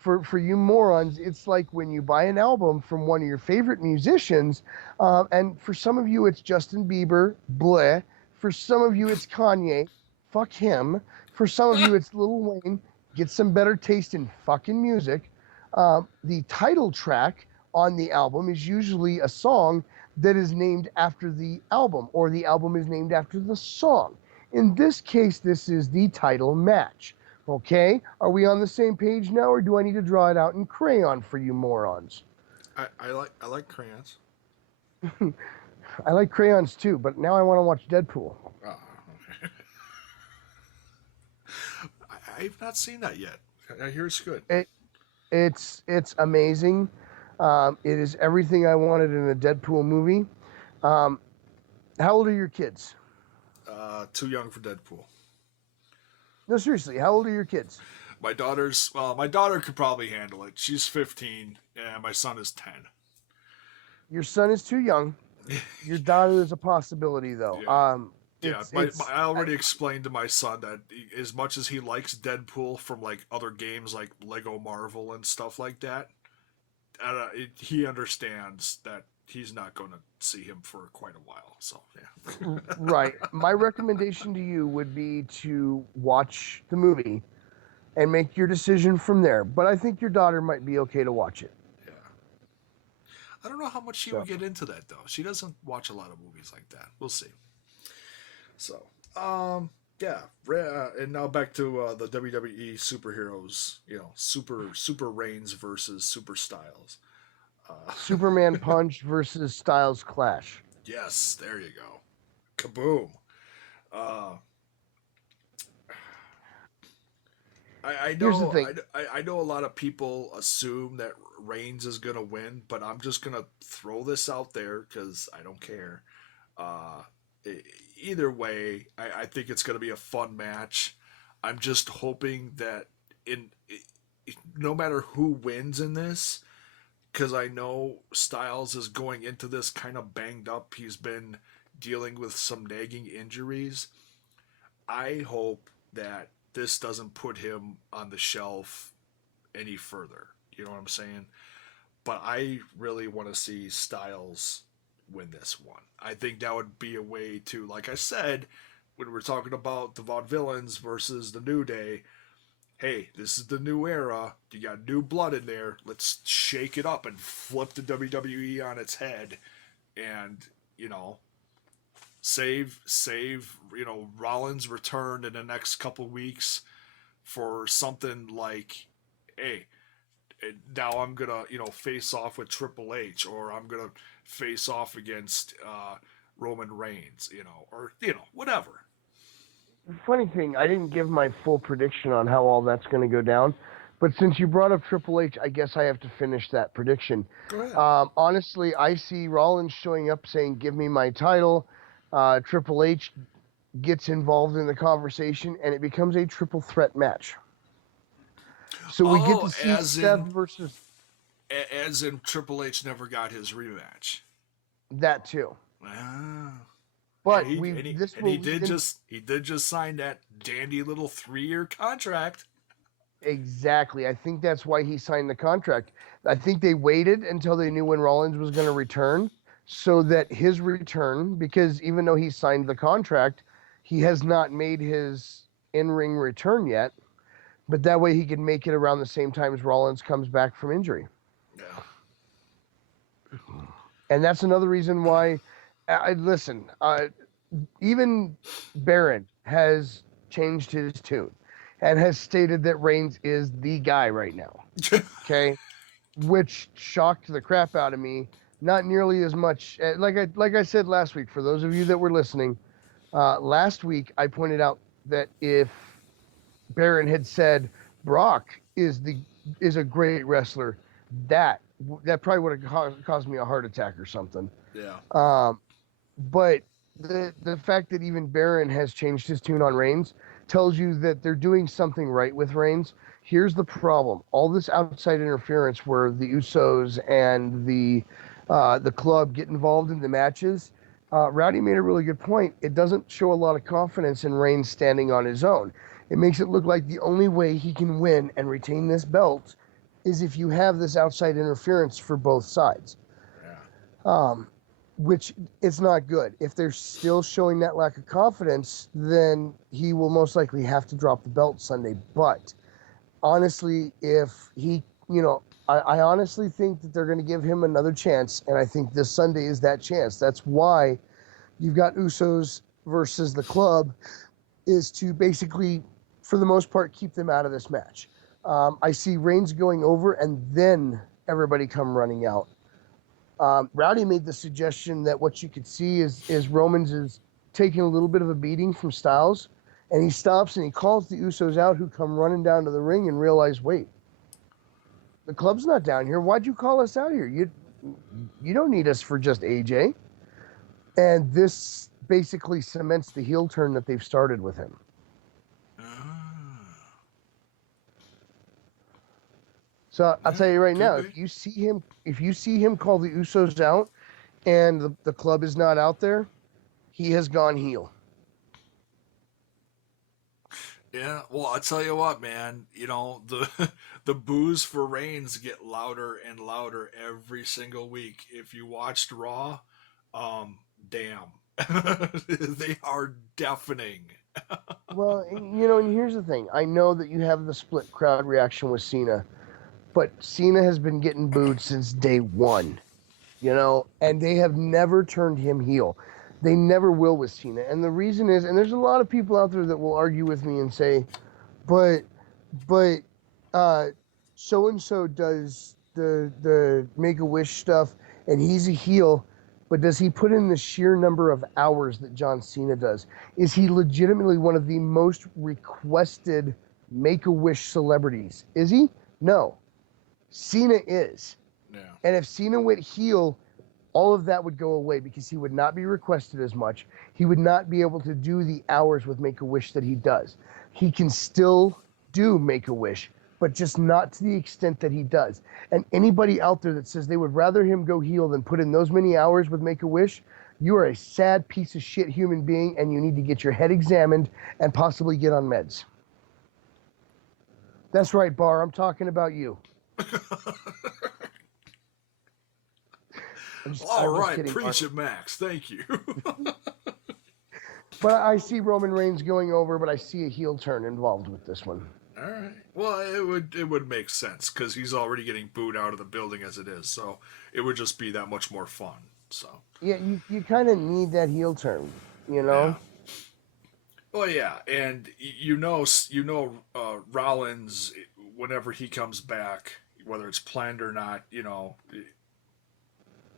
For you morons, it's like when you buy an album from one of your favorite musicians, and for some of you it's Justin Bieber, bleh. For some of you it's Kanye, fuck him. For some of you it's Lil Wayne, get some better taste in fucking music. The title track on the album is usually a song that is named after the album, or the album is named after the song. In this case, this is the title match. Okay, are we on the same page now, or do I need to draw it out in crayon for you morons? I like crayons. I like crayons too, but now I want to watch Deadpool. Oh, okay. I've not seen that yet. I hear it's good. It's amazing. It is everything I wanted in a Deadpool movie. How old are your kids? Too young for Deadpool. No, seriously, how old are your kids? My daughter could probably handle it. She's 15, and my son is 10. Your son is too young. Your daughter is a possibility, though. Yeah. I already explained to my son that as much as he likes Deadpool from like other games like Lego Marvel and stuff like that, he understands that he's not going to see him for quite a while. So yeah. Right. My recommendation to you would be to watch the movie and make your decision from there. But I think your daughter might be okay to watch it. Yeah. I don't know how much she would get into that though. She doesn't watch a lot of movies like that. We'll see. So, yeah. And now back to the WWE superheroes. Super Reigns versus Super Styles. Superman Punch versus Styles Clash. Yes, there you go. Kaboom. I know. Here's the thing. I know a lot of people assume that Reigns is gonna win, but I'm just gonna throw this out there because I don't care. either way, I think it's going to be a fun match. I'm just hoping that in no matter who wins in this, because I know Styles is going into this kind of banged up. He's been dealing with some nagging injuries. I hope that this doesn't put him on the shelf any further. You know what I'm saying? But I really want to see Styles win this one. I think that would be a way to, like I said, when we're talking about the Vaudevillains versus the New Day, hey, this is the new era. You got new blood in there. Let's shake it up and flip the WWE on its head and, you know, save Rollins' return in the next couple weeks for something like, hey, now I'm gonna face off with Triple H, or I'm gonna face off against Roman Reigns, or whatever. Funny thing, I didn't give my full prediction on how all that's going to go down, but since you brought up Triple H, I guess I have to finish that prediction. Go ahead. Honestly, I see Rollins showing up saying, "Give me my title." Triple H gets involved in the conversation, and it becomes a triple threat match. So we get to see Seth versus. As in Triple H never got his rematch. That too. Ah. But he did just sign that dandy little 3-year contract. Exactly. I think that's why he signed the contract. I think they waited until they knew when Rollins was going to return, so that his return, because even though he signed the contract, he has not made his in-ring return yet. But that way he can make it around the same time as Rollins comes back from injury. Yeah. And that's another reason why, even Baron has changed his tune and has stated that Reigns is the guy right now. Okay? Which shocked the crap out of me. Not nearly as much, like I said last week, for those of you that were listening, last week I pointed out that if Baron had said Brock is a great wrestler, that probably would have caused me a heart attack or something. Yeah. But the fact that even Baron has changed his tune on Reigns tells you that they're doing something right with Reigns. Here's the problem: all this outside interference, where the Usos and the club get involved in the matches. Rowdy made a really good point. It doesn't show a lot of confidence in Reigns standing on his own. It makes it look like the only way he can win and retain this belt is if you have this outside interference for both sides. Yeah. Which it's not good. If they're still showing that lack of confidence, then he will most likely have to drop the belt Sunday. But honestly, if he, I honestly think that they're going to give him another chance, and I think this Sunday is that chance. That's why you've got Usos versus the club, is to basically, for the most part, keep them out of this match. I see Reigns going over and then everybody come running out. Rowdy made the suggestion that what you could see is Roman's is taking a little bit of a beating from Styles, and he stops and he calls the Usos out, who come running down to the ring and realize, wait, the club's not down here. Why'd you call us out here? You don't need us for just AJ. And this basically cements the heel turn that they've started with him. So I'll tell you right now, if you see him call the Usos out and the club is not out there, he has gone heel. Yeah, well, I'll tell you what, man. The boos for Reigns get louder and louder every single week. If you watched Raw, damn, they are deafening. Well, and here's the thing. I know that you have the split crowd reaction with Cena, but Cena has been getting booed since day one, and they have never turned him heel. They never will with Cena. And the reason is, and there's a lot of people out there that will argue with me and say, but so-and-so does the Make-A-Wish stuff, and he's a heel, but does he put in the sheer number of hours that John Cena does? Is he legitimately one of the most requested Make-A-Wish celebrities? Is he? No. Cena is. Yeah. And if Cena went heel, all of that would go away because he would not be requested as much. He would not be able to do the hours with Make-A-Wish that he does. He can still do Make-A-Wish, but just not to the extent that he does. And anybody out there that says they would rather him go heel than put in those many hours with Make-A-Wish, you are a sad piece of shit human being, and you need to get your head examined and possibly get on meds. That's right, Bar. I'm talking about you. All right, preach it, Max. Thank you. But I see Roman Reigns going over, but I see a heel turn involved with this one. All right. Well, it would make sense because he's already getting booed out of the building as it is, so it would just be that much more fun. So yeah, you kind of need that heel turn, you know. Yeah. Well, yeah, and Rollins, whenever he comes back, whether it's planned or not,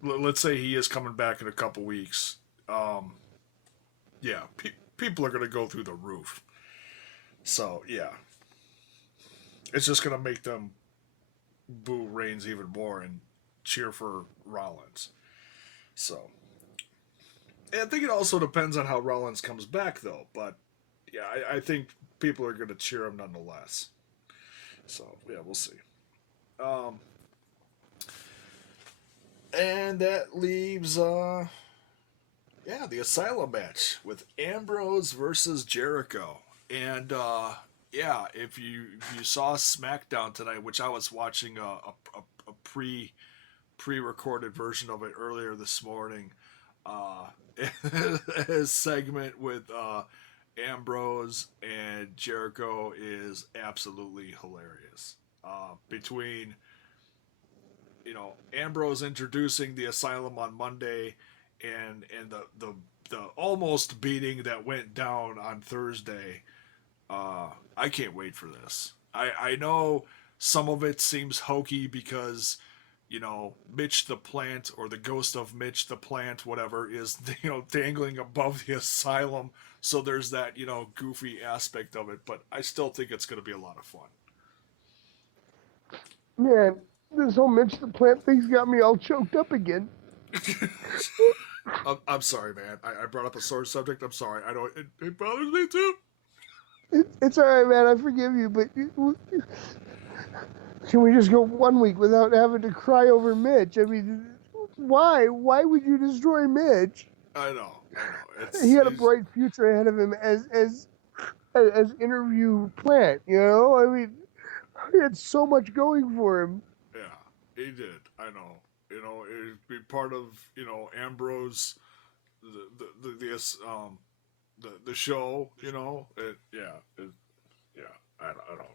let's say he is coming back in a couple weeks. Yeah, people are gonna go through the roof. So yeah, it's just gonna make them boo Reigns even more and cheer for Rollins. So, and I think it also depends on how Rollins comes back, though. But yeah, I think people are gonna cheer him nonetheless. So yeah, we'll see. And that leaves the Asylum match with Ambrose versus Jericho. And if you saw SmackDown tonight, which I was watching a pre-recorded version of it earlier this morning, his segment with Ambrose and Jericho is absolutely hilarious. Between Ambrose introducing the Asylum on Monday and the almost beating that went down on Thursday. I can't wait for this. I know some of it seems hokey because Mitch the Plant, or the ghost of Mitch the Plant, whatever, is dangling above the Asylum, so there's that goofy aspect of it, but I still think it's going to be a lot of fun. Man, this whole Mitch the Plant thing's got me all choked up again. I'm sorry, man. I brought up a sore subject. I'm sorry. I don't. It bothers me too. It's all right, man. I forgive you, but can we just go 1 week without having to cry over Mitch? I mean, why? Why would you destroy Mitch? I know. He had a bright future ahead of him as interview Plant. I mean, he had so much going for him. Yeah, he did. I know. It'd be part of Ambrose, the show. I don't.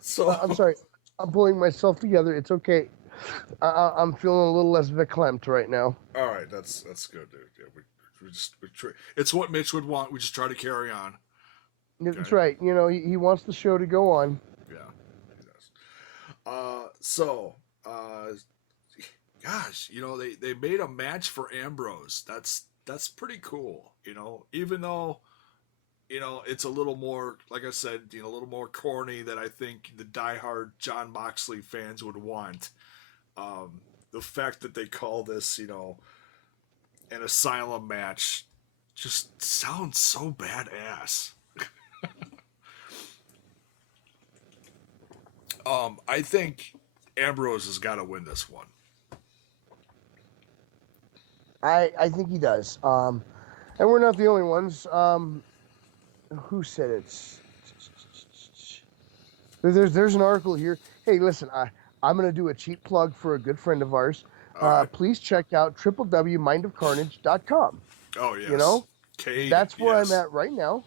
So I'm sorry. I'm pulling myself together. It's okay. I'm feeling a little less verklempt right now. All right, that's good, dude. Yeah, it's what Mitch would want. We just try to carry on. Okay. That's right. He wants the show to go on. Yeah, he does. Gosh, they made a match for Ambrose. That's pretty cool. Even though it's a little more, like I said, a little more corny than I think the diehard Jon Moxley fans would want. The fact that they call this, an Asylum match just sounds so badass. I think Ambrose has got to win this one. I think he does. And we're not the only ones. Who said it? There's an article here. Hey, listen, I'm going to do a cheap plug for a good friend of ours. Right. Please check out www.mindofcarnage.com. Oh, yes. That's where I'm at right now.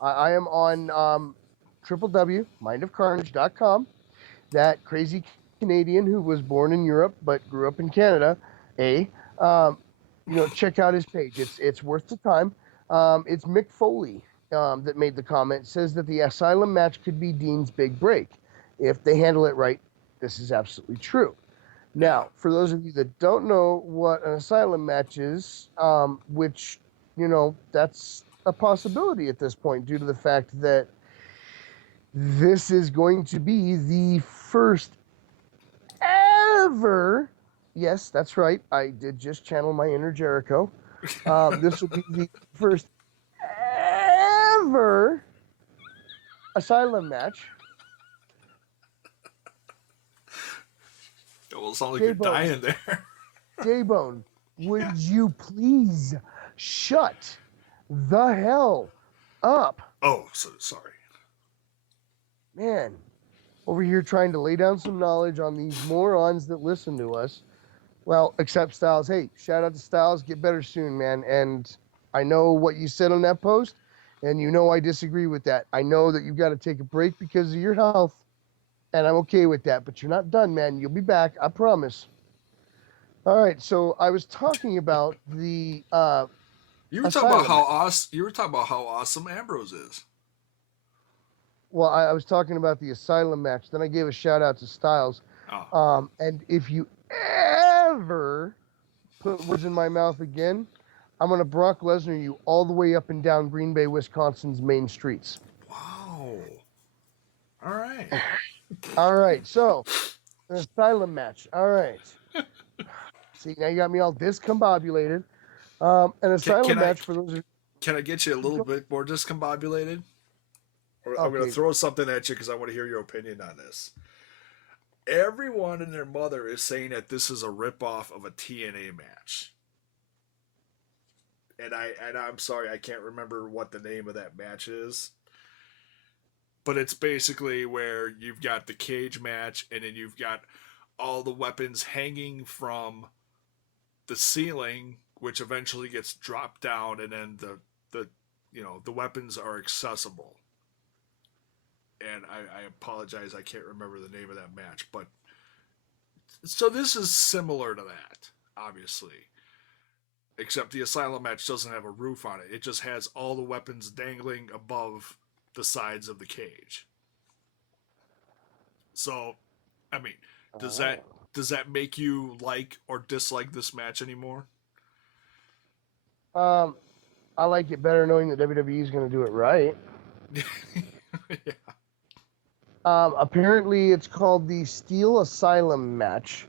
I am on www.mindofcarnage.com. That crazy Canadian who was born in Europe but grew up in Canada, check out his page. It's worth the time. It's Mick Foley that made the comment. It says that the Asylum match could be Dean's big break. If they handle it right, this is absolutely true. Now, for those of you that don't know what an Asylum match is, which that's a possibility at this point due to the fact that this is going to be the first ever. Yes, that's right. I did just channel my inner Jericho. This will be the first ever Asylum match. It will sound like you're J-Bone, dying there. J-Bone, would you please shut the hell up? Oh, so sorry. Man, over here trying to lay down some knowledge on these morons that listen to us. Well, except Styles. Hey, shout out to Styles. Get better soon, man. And I know what you said on that post, and you know I disagree with that. I know that you've got to take a break because of your health, and I'm okay with that. But you're not done, man. You'll be back. I promise. All right. So I was talking about the You were talking about Asylum. how awesome Ambrose is. Well, I was talking about the Asylum match. Then I gave a shout out to Styles. Oh. And if you ever put words in my mouth again, I'm going to Brock Lesnar you all the way up and down Green Bay, Wisconsin's main streets. Wow. All right. All right. So, an Asylum match. All right. See, now you got me all discombobulated. An Asylum match for those. Can I get you a little bit more discombobulated? I'm going to throw something at you because I want to hear your opinion on this. Everyone and their mother is saying that this is a ripoff of a TNA match. And I'm sorry, I can't remember what the name of that match is. But it's basically where you've got the cage match and then you've got all the weapons hanging from the ceiling, which eventually gets dropped down, and then the weapons are accessible. And I apologize, I can't remember the name of that match, but so this is similar to that, obviously. Except the Asylum match doesn't have a roof on it. It just has all the weapons dangling above the sides of the cage. So, I mean, does that make you like or dislike this match anymore? I like it better knowing that WWE is going to do it right. Yeah. Apparently, it's called the Steel Asylum match.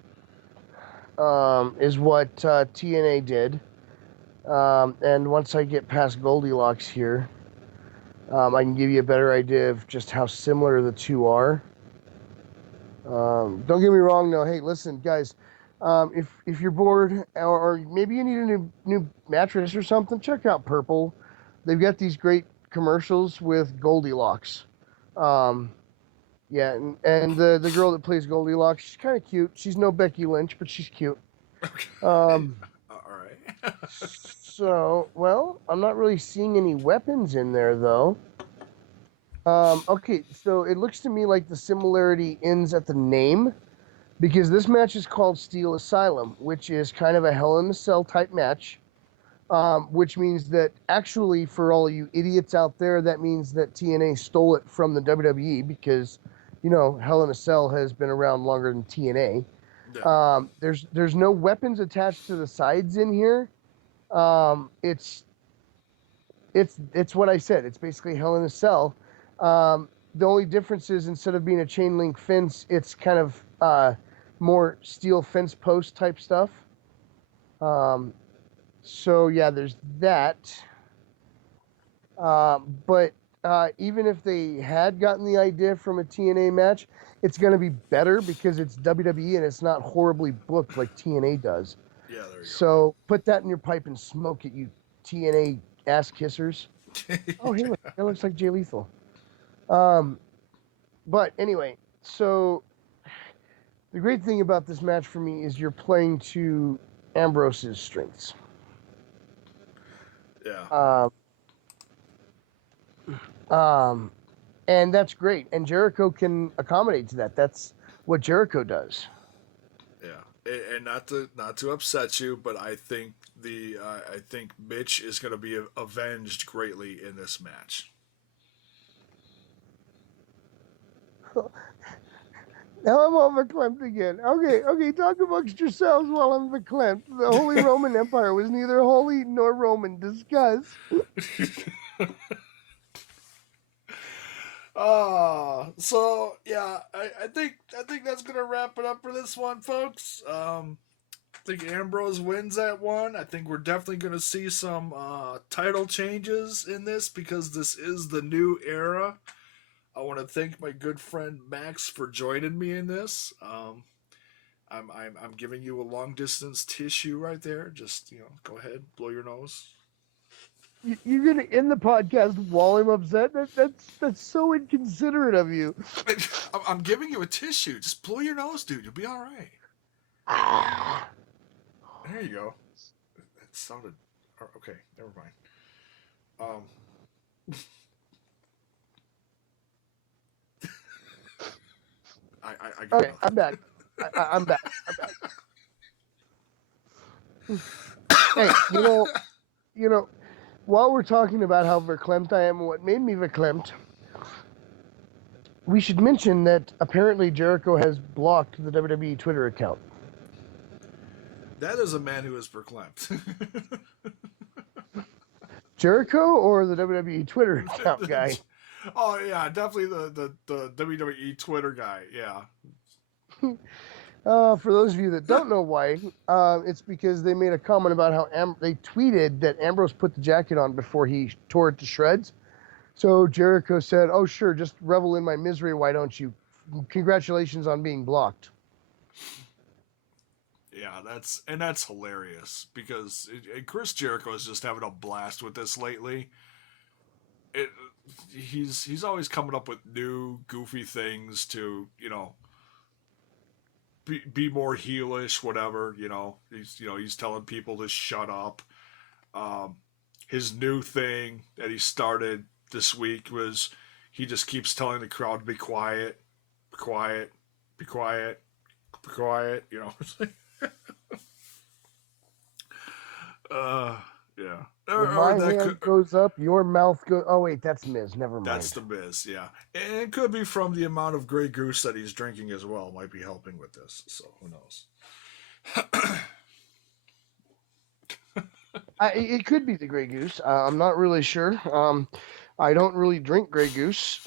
Is what TNA did. And once I get past Goldilocks here, I can give you a better idea of just how similar the two are. Don't get me wrong, though. Hey, listen, guys. If you're bored or maybe you need a new mattress or something, check out Purple. They've got these great commercials with Goldilocks. Yeah, and the girl that plays Goldilocks, she's kind of cute. She's no Becky Lynch, but she's cute. Okay. All right. So, well, I'm not really seeing any weapons in there, though. Okay, so it looks to me like the similarity ends at the name, because this match is called Steel Asylum, which is kind of a Hell in a Cell type match, which means that actually, for all you idiots out there, that means that TNA stole it from the WWE because, Hell in a Cell has been around longer than TNA. Yeah. There's no weapons attached to the sides in here. It's what I said. It's basically Hell in a Cell. The only difference is instead of being a chain link fence, it's kind of more steel fence post type stuff. So yeah, there's that. But even if they had gotten the idea from a TNA match, it's going to be better because it's WWE and it's not horribly booked like TNA does. Yeah, there you go. So put that in your pipe and smoke it, you TNA ass kissers. Oh, hey, look, that looks like Jay Lethal. But anyway, so the great thing about this match for me is you're playing to Ambrose's strengths. Yeah. And that's great. And Jericho can accommodate to that. That's what Jericho does. Yeah, and not to upset you, but I think I think Mitch is going to be avenged greatly in this match. Now I'm all verklempt again. Okay, talk amongst yourselves while I'm verklempt. The Holy Roman Empire was neither holy nor Roman. Discuss. So yeah, I think that's gonna wrap it up for this one, folks. I think Ambrose wins that one. I think we're definitely gonna see some title changes in this because this is the new era. I want to thank my good friend Max for joining me in this. I'm giving you a long distance tissue right there. Just go ahead, blow your nose. You're gonna end the podcast while I'm upset. That's so inconsiderate of you. I'm giving you a tissue. Just blow your nose, dude. You'll be all right. Ah. There you go. It sounded okay. Never mind. I got Okay, nothing. I'm back. I'm back. Hey, you know, while we're talking about how verklempt I am and what made me verklempt, we should mention that apparently Jericho has blocked the WWE Twitter account. That is a man who is verklempt. Jericho or the WWE Twitter account guy? Oh yeah, definitely the WWE Twitter guy. Yeah. For those of you that don't know why, it's because they made a comment about how they tweeted that Ambrose put the jacket on before he tore it to shreds. So Jericho said, "Oh sure, just revel in my misery. Why don't you? Congratulations on being blocked." Yeah, that's hilarious because Chris Jericho is just having a blast with this lately. It, he's always coming up with new goofy things to be more heelish, whatever. He's telling people to shut up. Um, his new thing that he started this week was he just keeps telling the crowd to be quiet, be quiet, be quiet, be quiet. Yeah. When Or my that hand could. goes up, your mouth goes. Oh wait, that's Miz. Never That's mind. the Miz, yeah. And it could be from the amount of Grey Goose that he's drinking as well. Might be helping with this. So who knows? It could be the Grey Goose. I'm not really sure. I don't really drink Grey Goose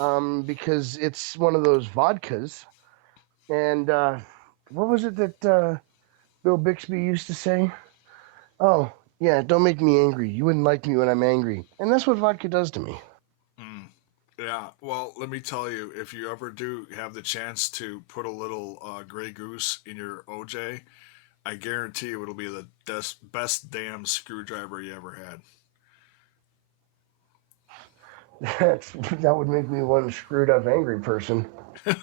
because it's one of those vodkas. And what was it that Bill Bixby used to say? Oh, yeah, don't make me angry. You wouldn't like me when I'm angry. And that's what vodka does to me. Mm. Yeah, well, let me tell you, if you ever do have the chance to put a little Grey Goose in your OJ, I guarantee you it'll be the best damn screwdriver you ever had. That would make me one screwed up angry person. I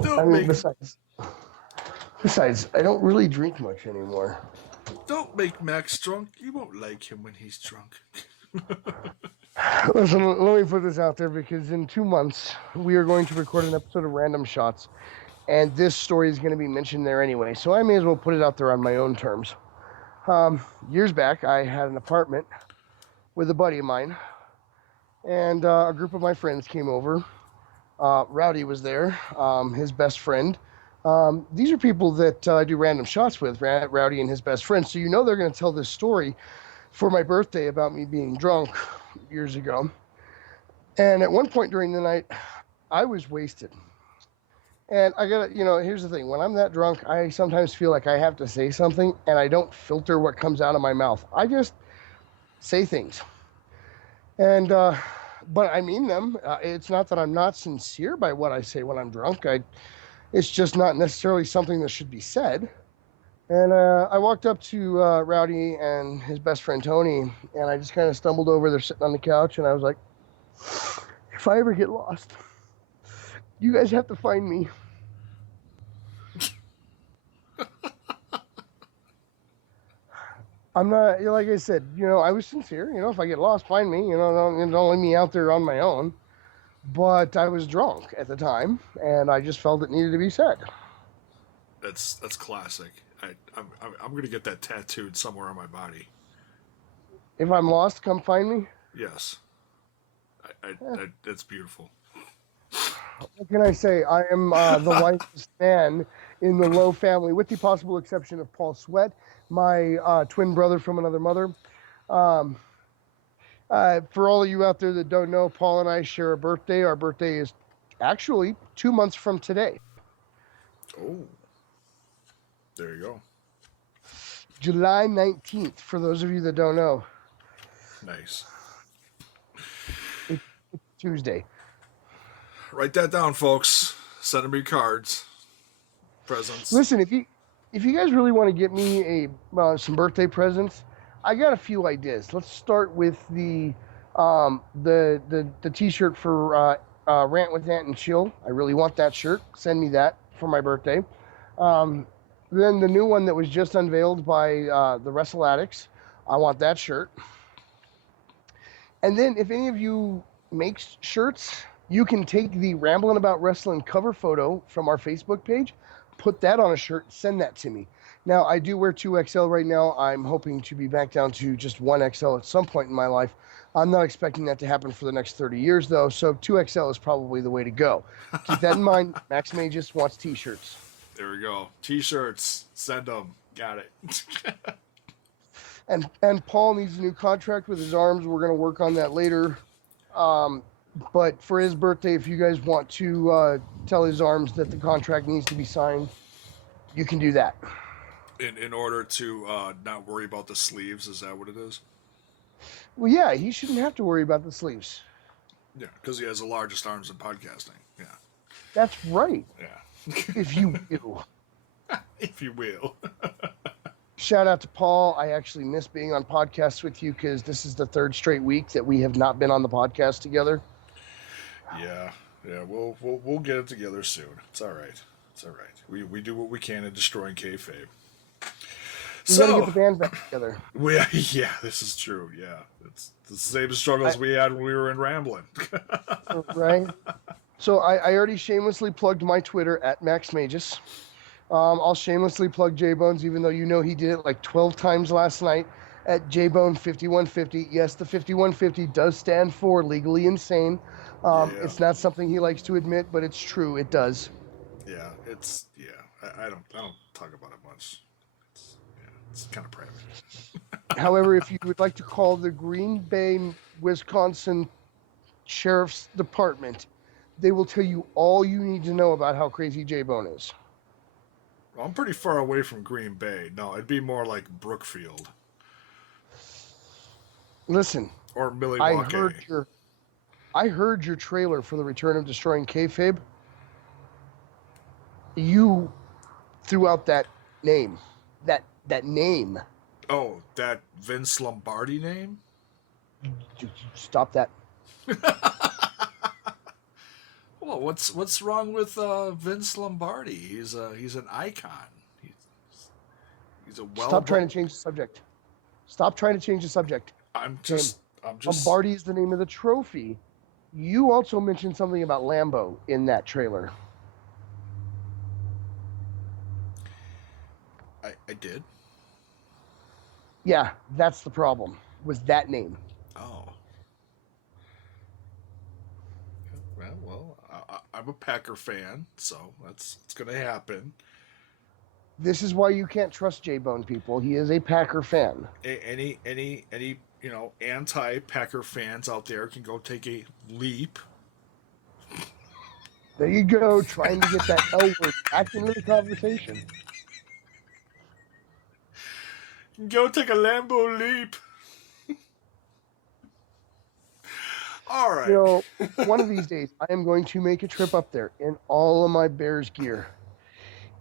don't mean, make besides, I don't really drink much anymore. don't make Max drunk. You won't like him when he's drunk. Listen, let me put this out there because in 2 months we are going to record an episode of Random Shots, and this story is going to be mentioned there anyway. So I may as well put it out there on my own terms. Years back, I had an apartment with a buddy of mine, and a group of my friends came over. Rowdy was there, his best friend. These are people that I do random shots with, Rowdy and his best friend. So they're going to tell this story for my birthday about me being drunk years ago. And at one point during the night, I was wasted. And I gotta, here's the thing. When I'm that drunk, I sometimes feel like I have to say something and I don't filter what comes out of my mouth. I just say things. And, but I mean them. It's not that I'm not sincere by what I say when I'm drunk. It's just not necessarily something that should be said. And I walked up to Rowdy and his best friend Tony, and I just kind of stumbled over. They're sitting on the couch, and I was like, if I ever get lost, you guys have to find me. I'm not, like I said, I was sincere. If I get lost, find me. Don't leave me out there on my own. But I was drunk at the time, and I just felt it needed to be said. That's classic. I'm gonna get that tattooed somewhere on my body. If I'm lost, come find me. Yes. That's beautiful. What can I say? I am the wisest man in the Lowe family, with the possible exception of Paul Sweat, my twin brother from another mother. Um, for all of you out there that don't know, Paul and I share a birthday. Our birthday is actually 2 months from today. Oh, there you go. July 19th, for those of you that don't know. Nice. It's Tuesday. Write that down, folks. Send them your cards, presents. Listen, if you guys really want to get me some birthday presents, I got a few ideas. Let's start with the T-shirt for Rant with Ant and Chill. I really want that shirt. Send me that for my birthday. Then the new one that was just unveiled by the Wrestle Addicts. I want that shirt. And then if any of you make shirts, you can take the Ramblin' About Wrestling cover photo from our Facebook page, put that on a shirt, send that to me. Now, I do wear 2XL right now. I'm hoping to be back down to just 1XL at some point in my life. I'm not expecting that to happen for the next 30 years, though, so 2XL is probably the way to go. Keep that in mind. Max Magius wants T-shirts. There we go. T-shirts. Send them. Got it. And Paul needs a new contract with his arms. We're going to work on that later. But for his birthday, if you guys want to tell his arms that the contract needs to be signed, you can do that. In order to not worry about the sleeves, is that what it is? Well, yeah, he shouldn't have to worry about the sleeves. Yeah, because he has the largest arms in podcasting. Yeah. That's right. Yeah. If you will. If you will. Shout out to Paul. I actually miss being on podcasts with you because this is the third straight week that we have not been on the podcast together. Yeah, we'll get it together soon. It's all right. It's all right. We do what we can in Destroying Kayfabe. We gotta get the band back together. Yeah, this is true. Yeah, it's the same struggles we had when we were in Ramblin'. Right. So I already shamelessly plugged my Twitter at Max Magis. I'll shamelessly plug J-Bones, even though you know he did it like 12 times last night, at JBone5150. Yes, the 5150 does stand for legally insane. It's not something he likes to admit, but it's true. It does. Yeah, I don't talk about it much. It's kind of private. However, if you would like to call the Green Bay, Wisconsin Sheriff's Department, they will tell you all you need to know about how crazy J-Bone is. Well, I'm pretty far away from Green Bay. No, it'd be more like Brookfield. Listen, or Milwaukee. I heard your trailer for the return of Destroying Kayfabe. You threw out that name. That name. Oh, that Vince Lombardi name? Stop that. Well, what's wrong with Vince Lombardi? He's an icon. He's a well. Stop trying to change the subject. Stop trying to change the subject. I'm just. Lombardi is the name of the trophy. You also mentioned something about Lambo in that trailer. I did. Yeah, that's the problem. Was that name? Oh. Well, I'm a Packer fan, so it's gonna happen. This is why you can't trust J-Bone, people. He is a Packer fan. Any anti-Packer fans out there can go take a leap. There you go, trying to get that L word back into the conversation. Go take a Lambo leap. All right. You know, one of these days, I am going to make a trip up there in all of my Bears gear.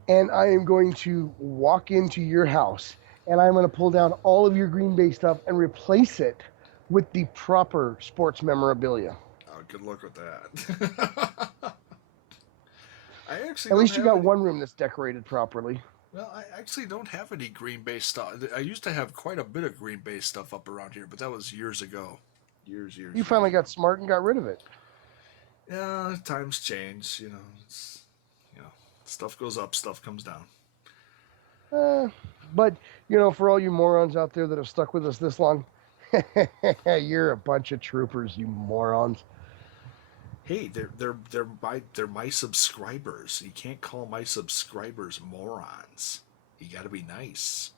And I am going to walk into your house, and I'm going to pull down all of your Green Bay stuff and replace it with the proper sports memorabilia. Oh, good luck with that. At least you got one room that's decorated properly. Well, I actually don't have any Green Bay stuff. I used to have quite a bit of Green Bay stuff up around here, but that was years ago. Years. You finally got smart and got rid of it. Yeah, times change. Stuff goes up, stuff comes down. But, for all you morons out there that have stuck with us this long, you're a bunch of troopers, you morons. Hey, they're my subscribers. You can't call my subscribers morons. You got to be nice.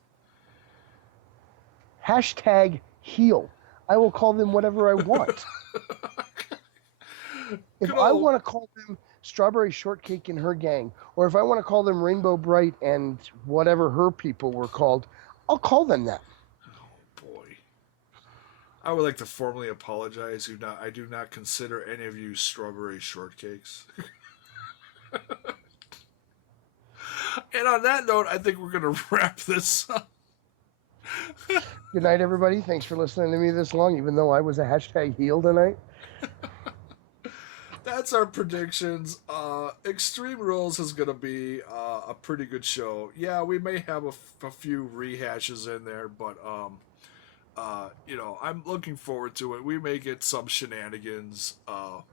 Hashtag heal. I will call them whatever I want. If Good I old. want to call them Strawberry Shortcake and her gang, or if I want to call them Rainbow Bright and whatever her people were called, I'll call them that. Oh boy. I would like to formally apologize. I do not consider any of you strawberry shortcakes. And on that note, I think we're going to wrap this up. Good night, everybody. Thanks for listening to me this long, even though I was a hashtag heel tonight. That's our predictions. Extreme Rules is going to be a pretty good show. Yeah, we may have a few rehashes in there, but I'm looking forward to it. We may get some shenanigans.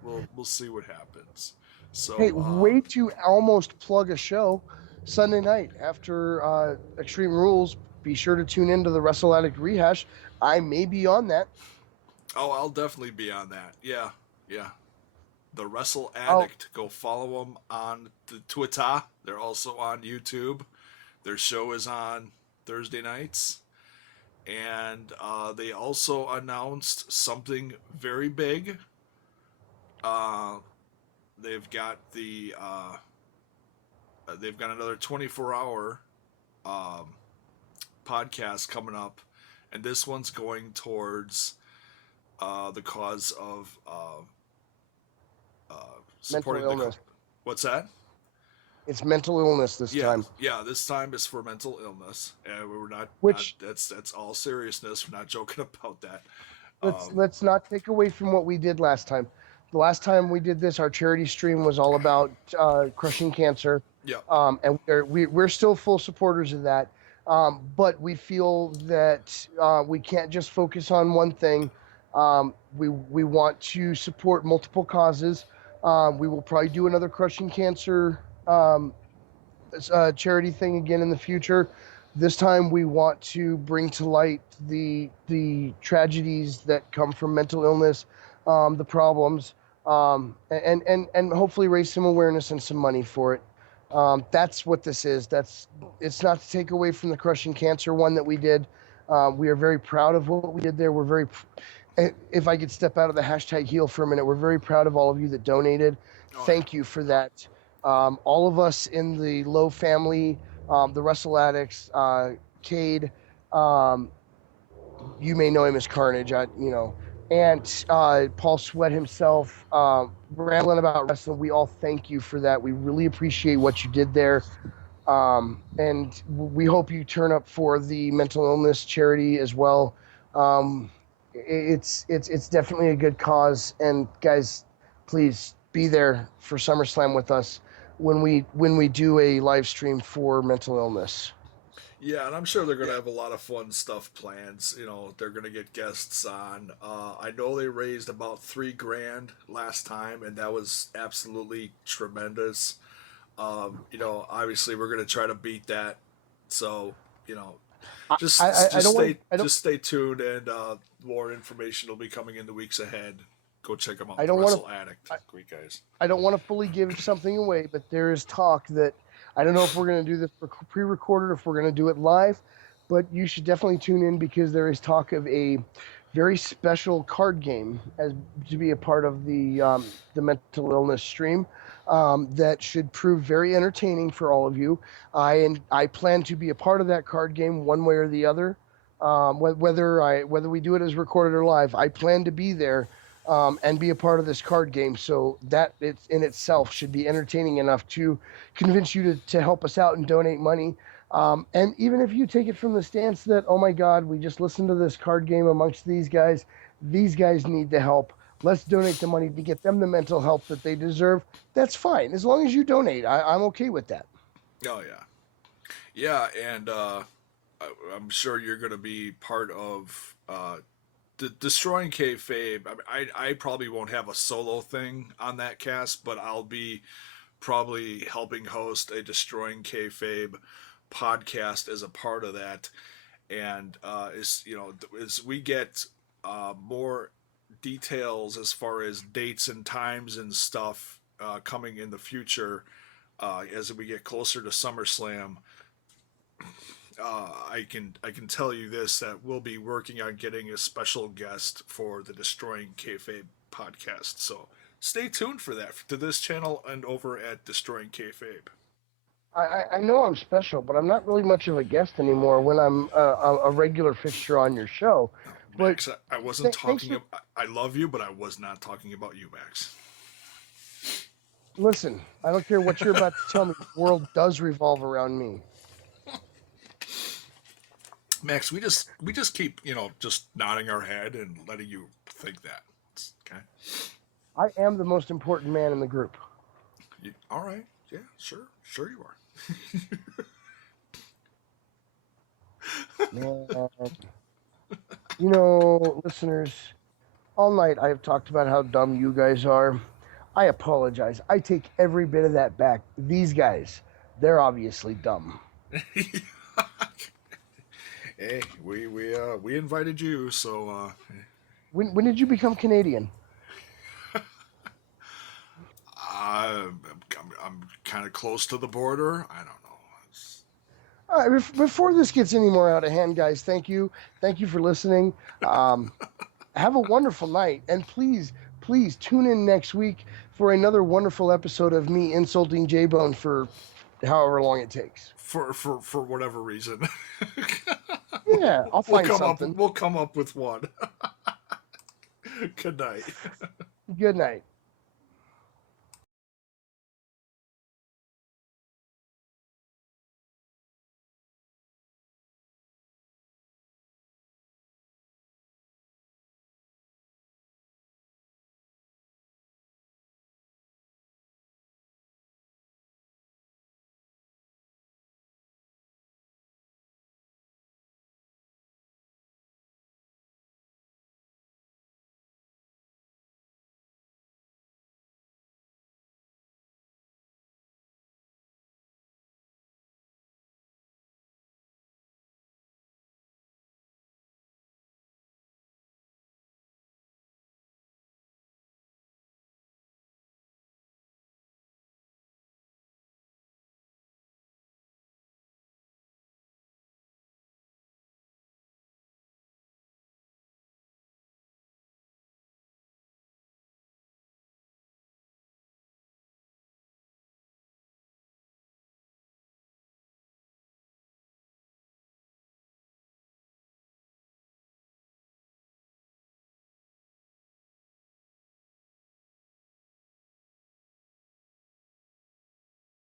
We'll see what happens. So, Hey, way to almost plug a show Sunday night after Extreme Rules. Be sure to tune into the Wrestle Addict rehash. I may be on that. I'll definitely be on that. Yeah, yeah. The Wrestle Oh, Addict. Go follow them on the Twitter. They're also on YouTube. Their show is on Thursday nights. And they also announced something very big. Uh, they've got they've got another 24-hour podcast coming up, and this one's going towards the cause of uh, mental supporting illness. what's that? It's mental illness this time. Yeah. This time is for mental illness, and we're not. Which That's all seriousness. We're not joking about that. let's not take away from what we did last time. The last time we did this, our charity stream was all about crushing cancer, Yeah. and we're still full supporters of that. But we feel that we can't just focus on one thing. We want to support multiple causes. We will probably do another crushing cancer charity thing again in the future. This time we want to bring to light the tragedies that come from mental illness, the problems, and hopefully raise some awareness and some money for it. That's what this is. It's not to take away from the crushing cancer one that we did. We are very proud of what we did there. We're very, if I could step out of the hashtag heal for a minute, we're very proud of all of you that donated. Thank you for that. All of us in the Low family, the Wrestle Addicts, Cade, you may know him as Carnage, and Paul Sweat himself, rambling about wrestling. We all thank you for that. We really appreciate what you did there. And we hope you turn up for the mental illness charity as well. It's definitely a good cause. And guys, please be there for SummerSlam with us when we do a live stream for mental illness. Yeah, and I'm sure they're going to have a lot of fun stuff planned. They're going to get guests on. I know they raised about $3,000 last time, and that was absolutely tremendous. Obviously we're going to try to beat that. So, just just stay tuned, and more information will be coming in the weeks ahead. Go check them out. I don't want to. Addict, great guys. I don't want to fully give something away, but there is talk that I don't know if we're going to do this pre-recorded or if we're going to do it live, but you should definitely tune in because there is talk of a very special card game as to be a part of the mental illness stream that should prove very entertaining for all of you. I plan to be a part of that card game one way or the other. Whether we do it as recorded or live, I plan to be there. And be a part of this card game, so that it's in itself should be entertaining enough to convince you to help us out and donate money. And even if you take it from the stance that, oh my God, we just listened to this card game amongst these guys need the help. Let's donate the money to get them the mental help that they deserve. That's fine, as long as you donate. I'm okay with that. Oh yeah, and I'm sure you're going to be part of. Destroying Kayfabe. I probably won't have a solo thing on that cast, but I'll be probably helping host a Destroying Kayfabe podcast as a part of that. And as we get more details as far as dates and times and stuff coming in the future as we get closer to SummerSlam. I can tell you this, that we'll be working on getting a special guest for the Destroying Kayfabe podcast. So stay tuned for that to this channel and over at Destroying Kayfabe. I know I'm special, but I'm not really much of a guest anymore when I'm a regular fixture on your show. Max, But I wasn't talking about. I love you, but I was not talking about you, Max. listen, I don't care what you're about to tell me. The world does revolve around me. Max, we just keep just nodding our head and letting you think that. Okay. I am the most important man in the group. All right. Yeah. Sure you are. Man, listeners, all night I have talked about how dumb you guys are. I apologize. I take every bit of that back. These guys, they're obviously dumb. Hey, we invited you, so When did you become Canadian? I'm kind of close to the border. I don't know. All right, before this gets any more out of hand, guys, thank you for listening. Have a wonderful night, and please tune in next week for another wonderful episode of me insulting J-Bone for however long it takes. For whatever reason. Yeah, I'll find something. We'll come up with one. Good night. Good night.